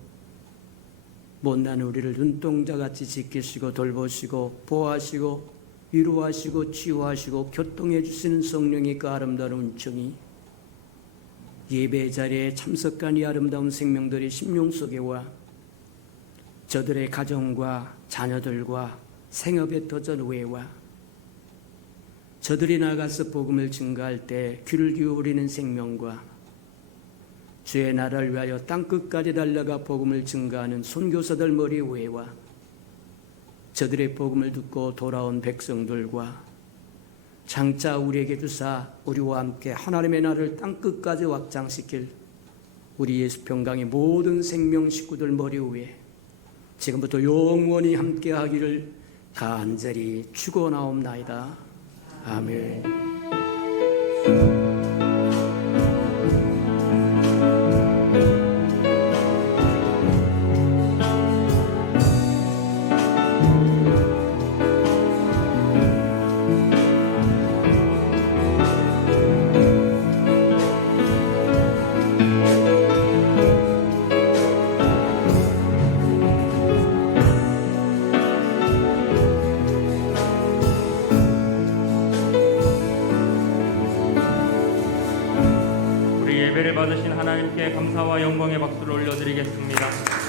못난 우리를 눈동자같이 지키시고 돌보시고 보호하시고 위로하시고 치유하시고 교통해 주시는 성령의 그 아름다운 은총이 예배 자리에 참석한 이 아름다운 생명들의 심령 속에와 저들의 가정과 자녀들과 생업의 터전 후에와 저들이 나가서 복음을 증거할 때 귀를 기울이는 생명과 주의 나라를 위하여 땅끝까지 달려가 복음을 증거하는 선교사들 머리 위에와 저들의 복음을 듣고 돌아온 백성들과 장차 우리에게 주사 우리와 함께 하나님의 나라를 땅끝까지 확장시킬 우리 예수 평강의 모든 생명 식구들 머리 위에 지금부터 영원히 함께 하기를 간절히 축원하옵나이다. 아멘. 예배를 받으신 하나님께 감사와 영광의 박수를 올려드리겠습니다.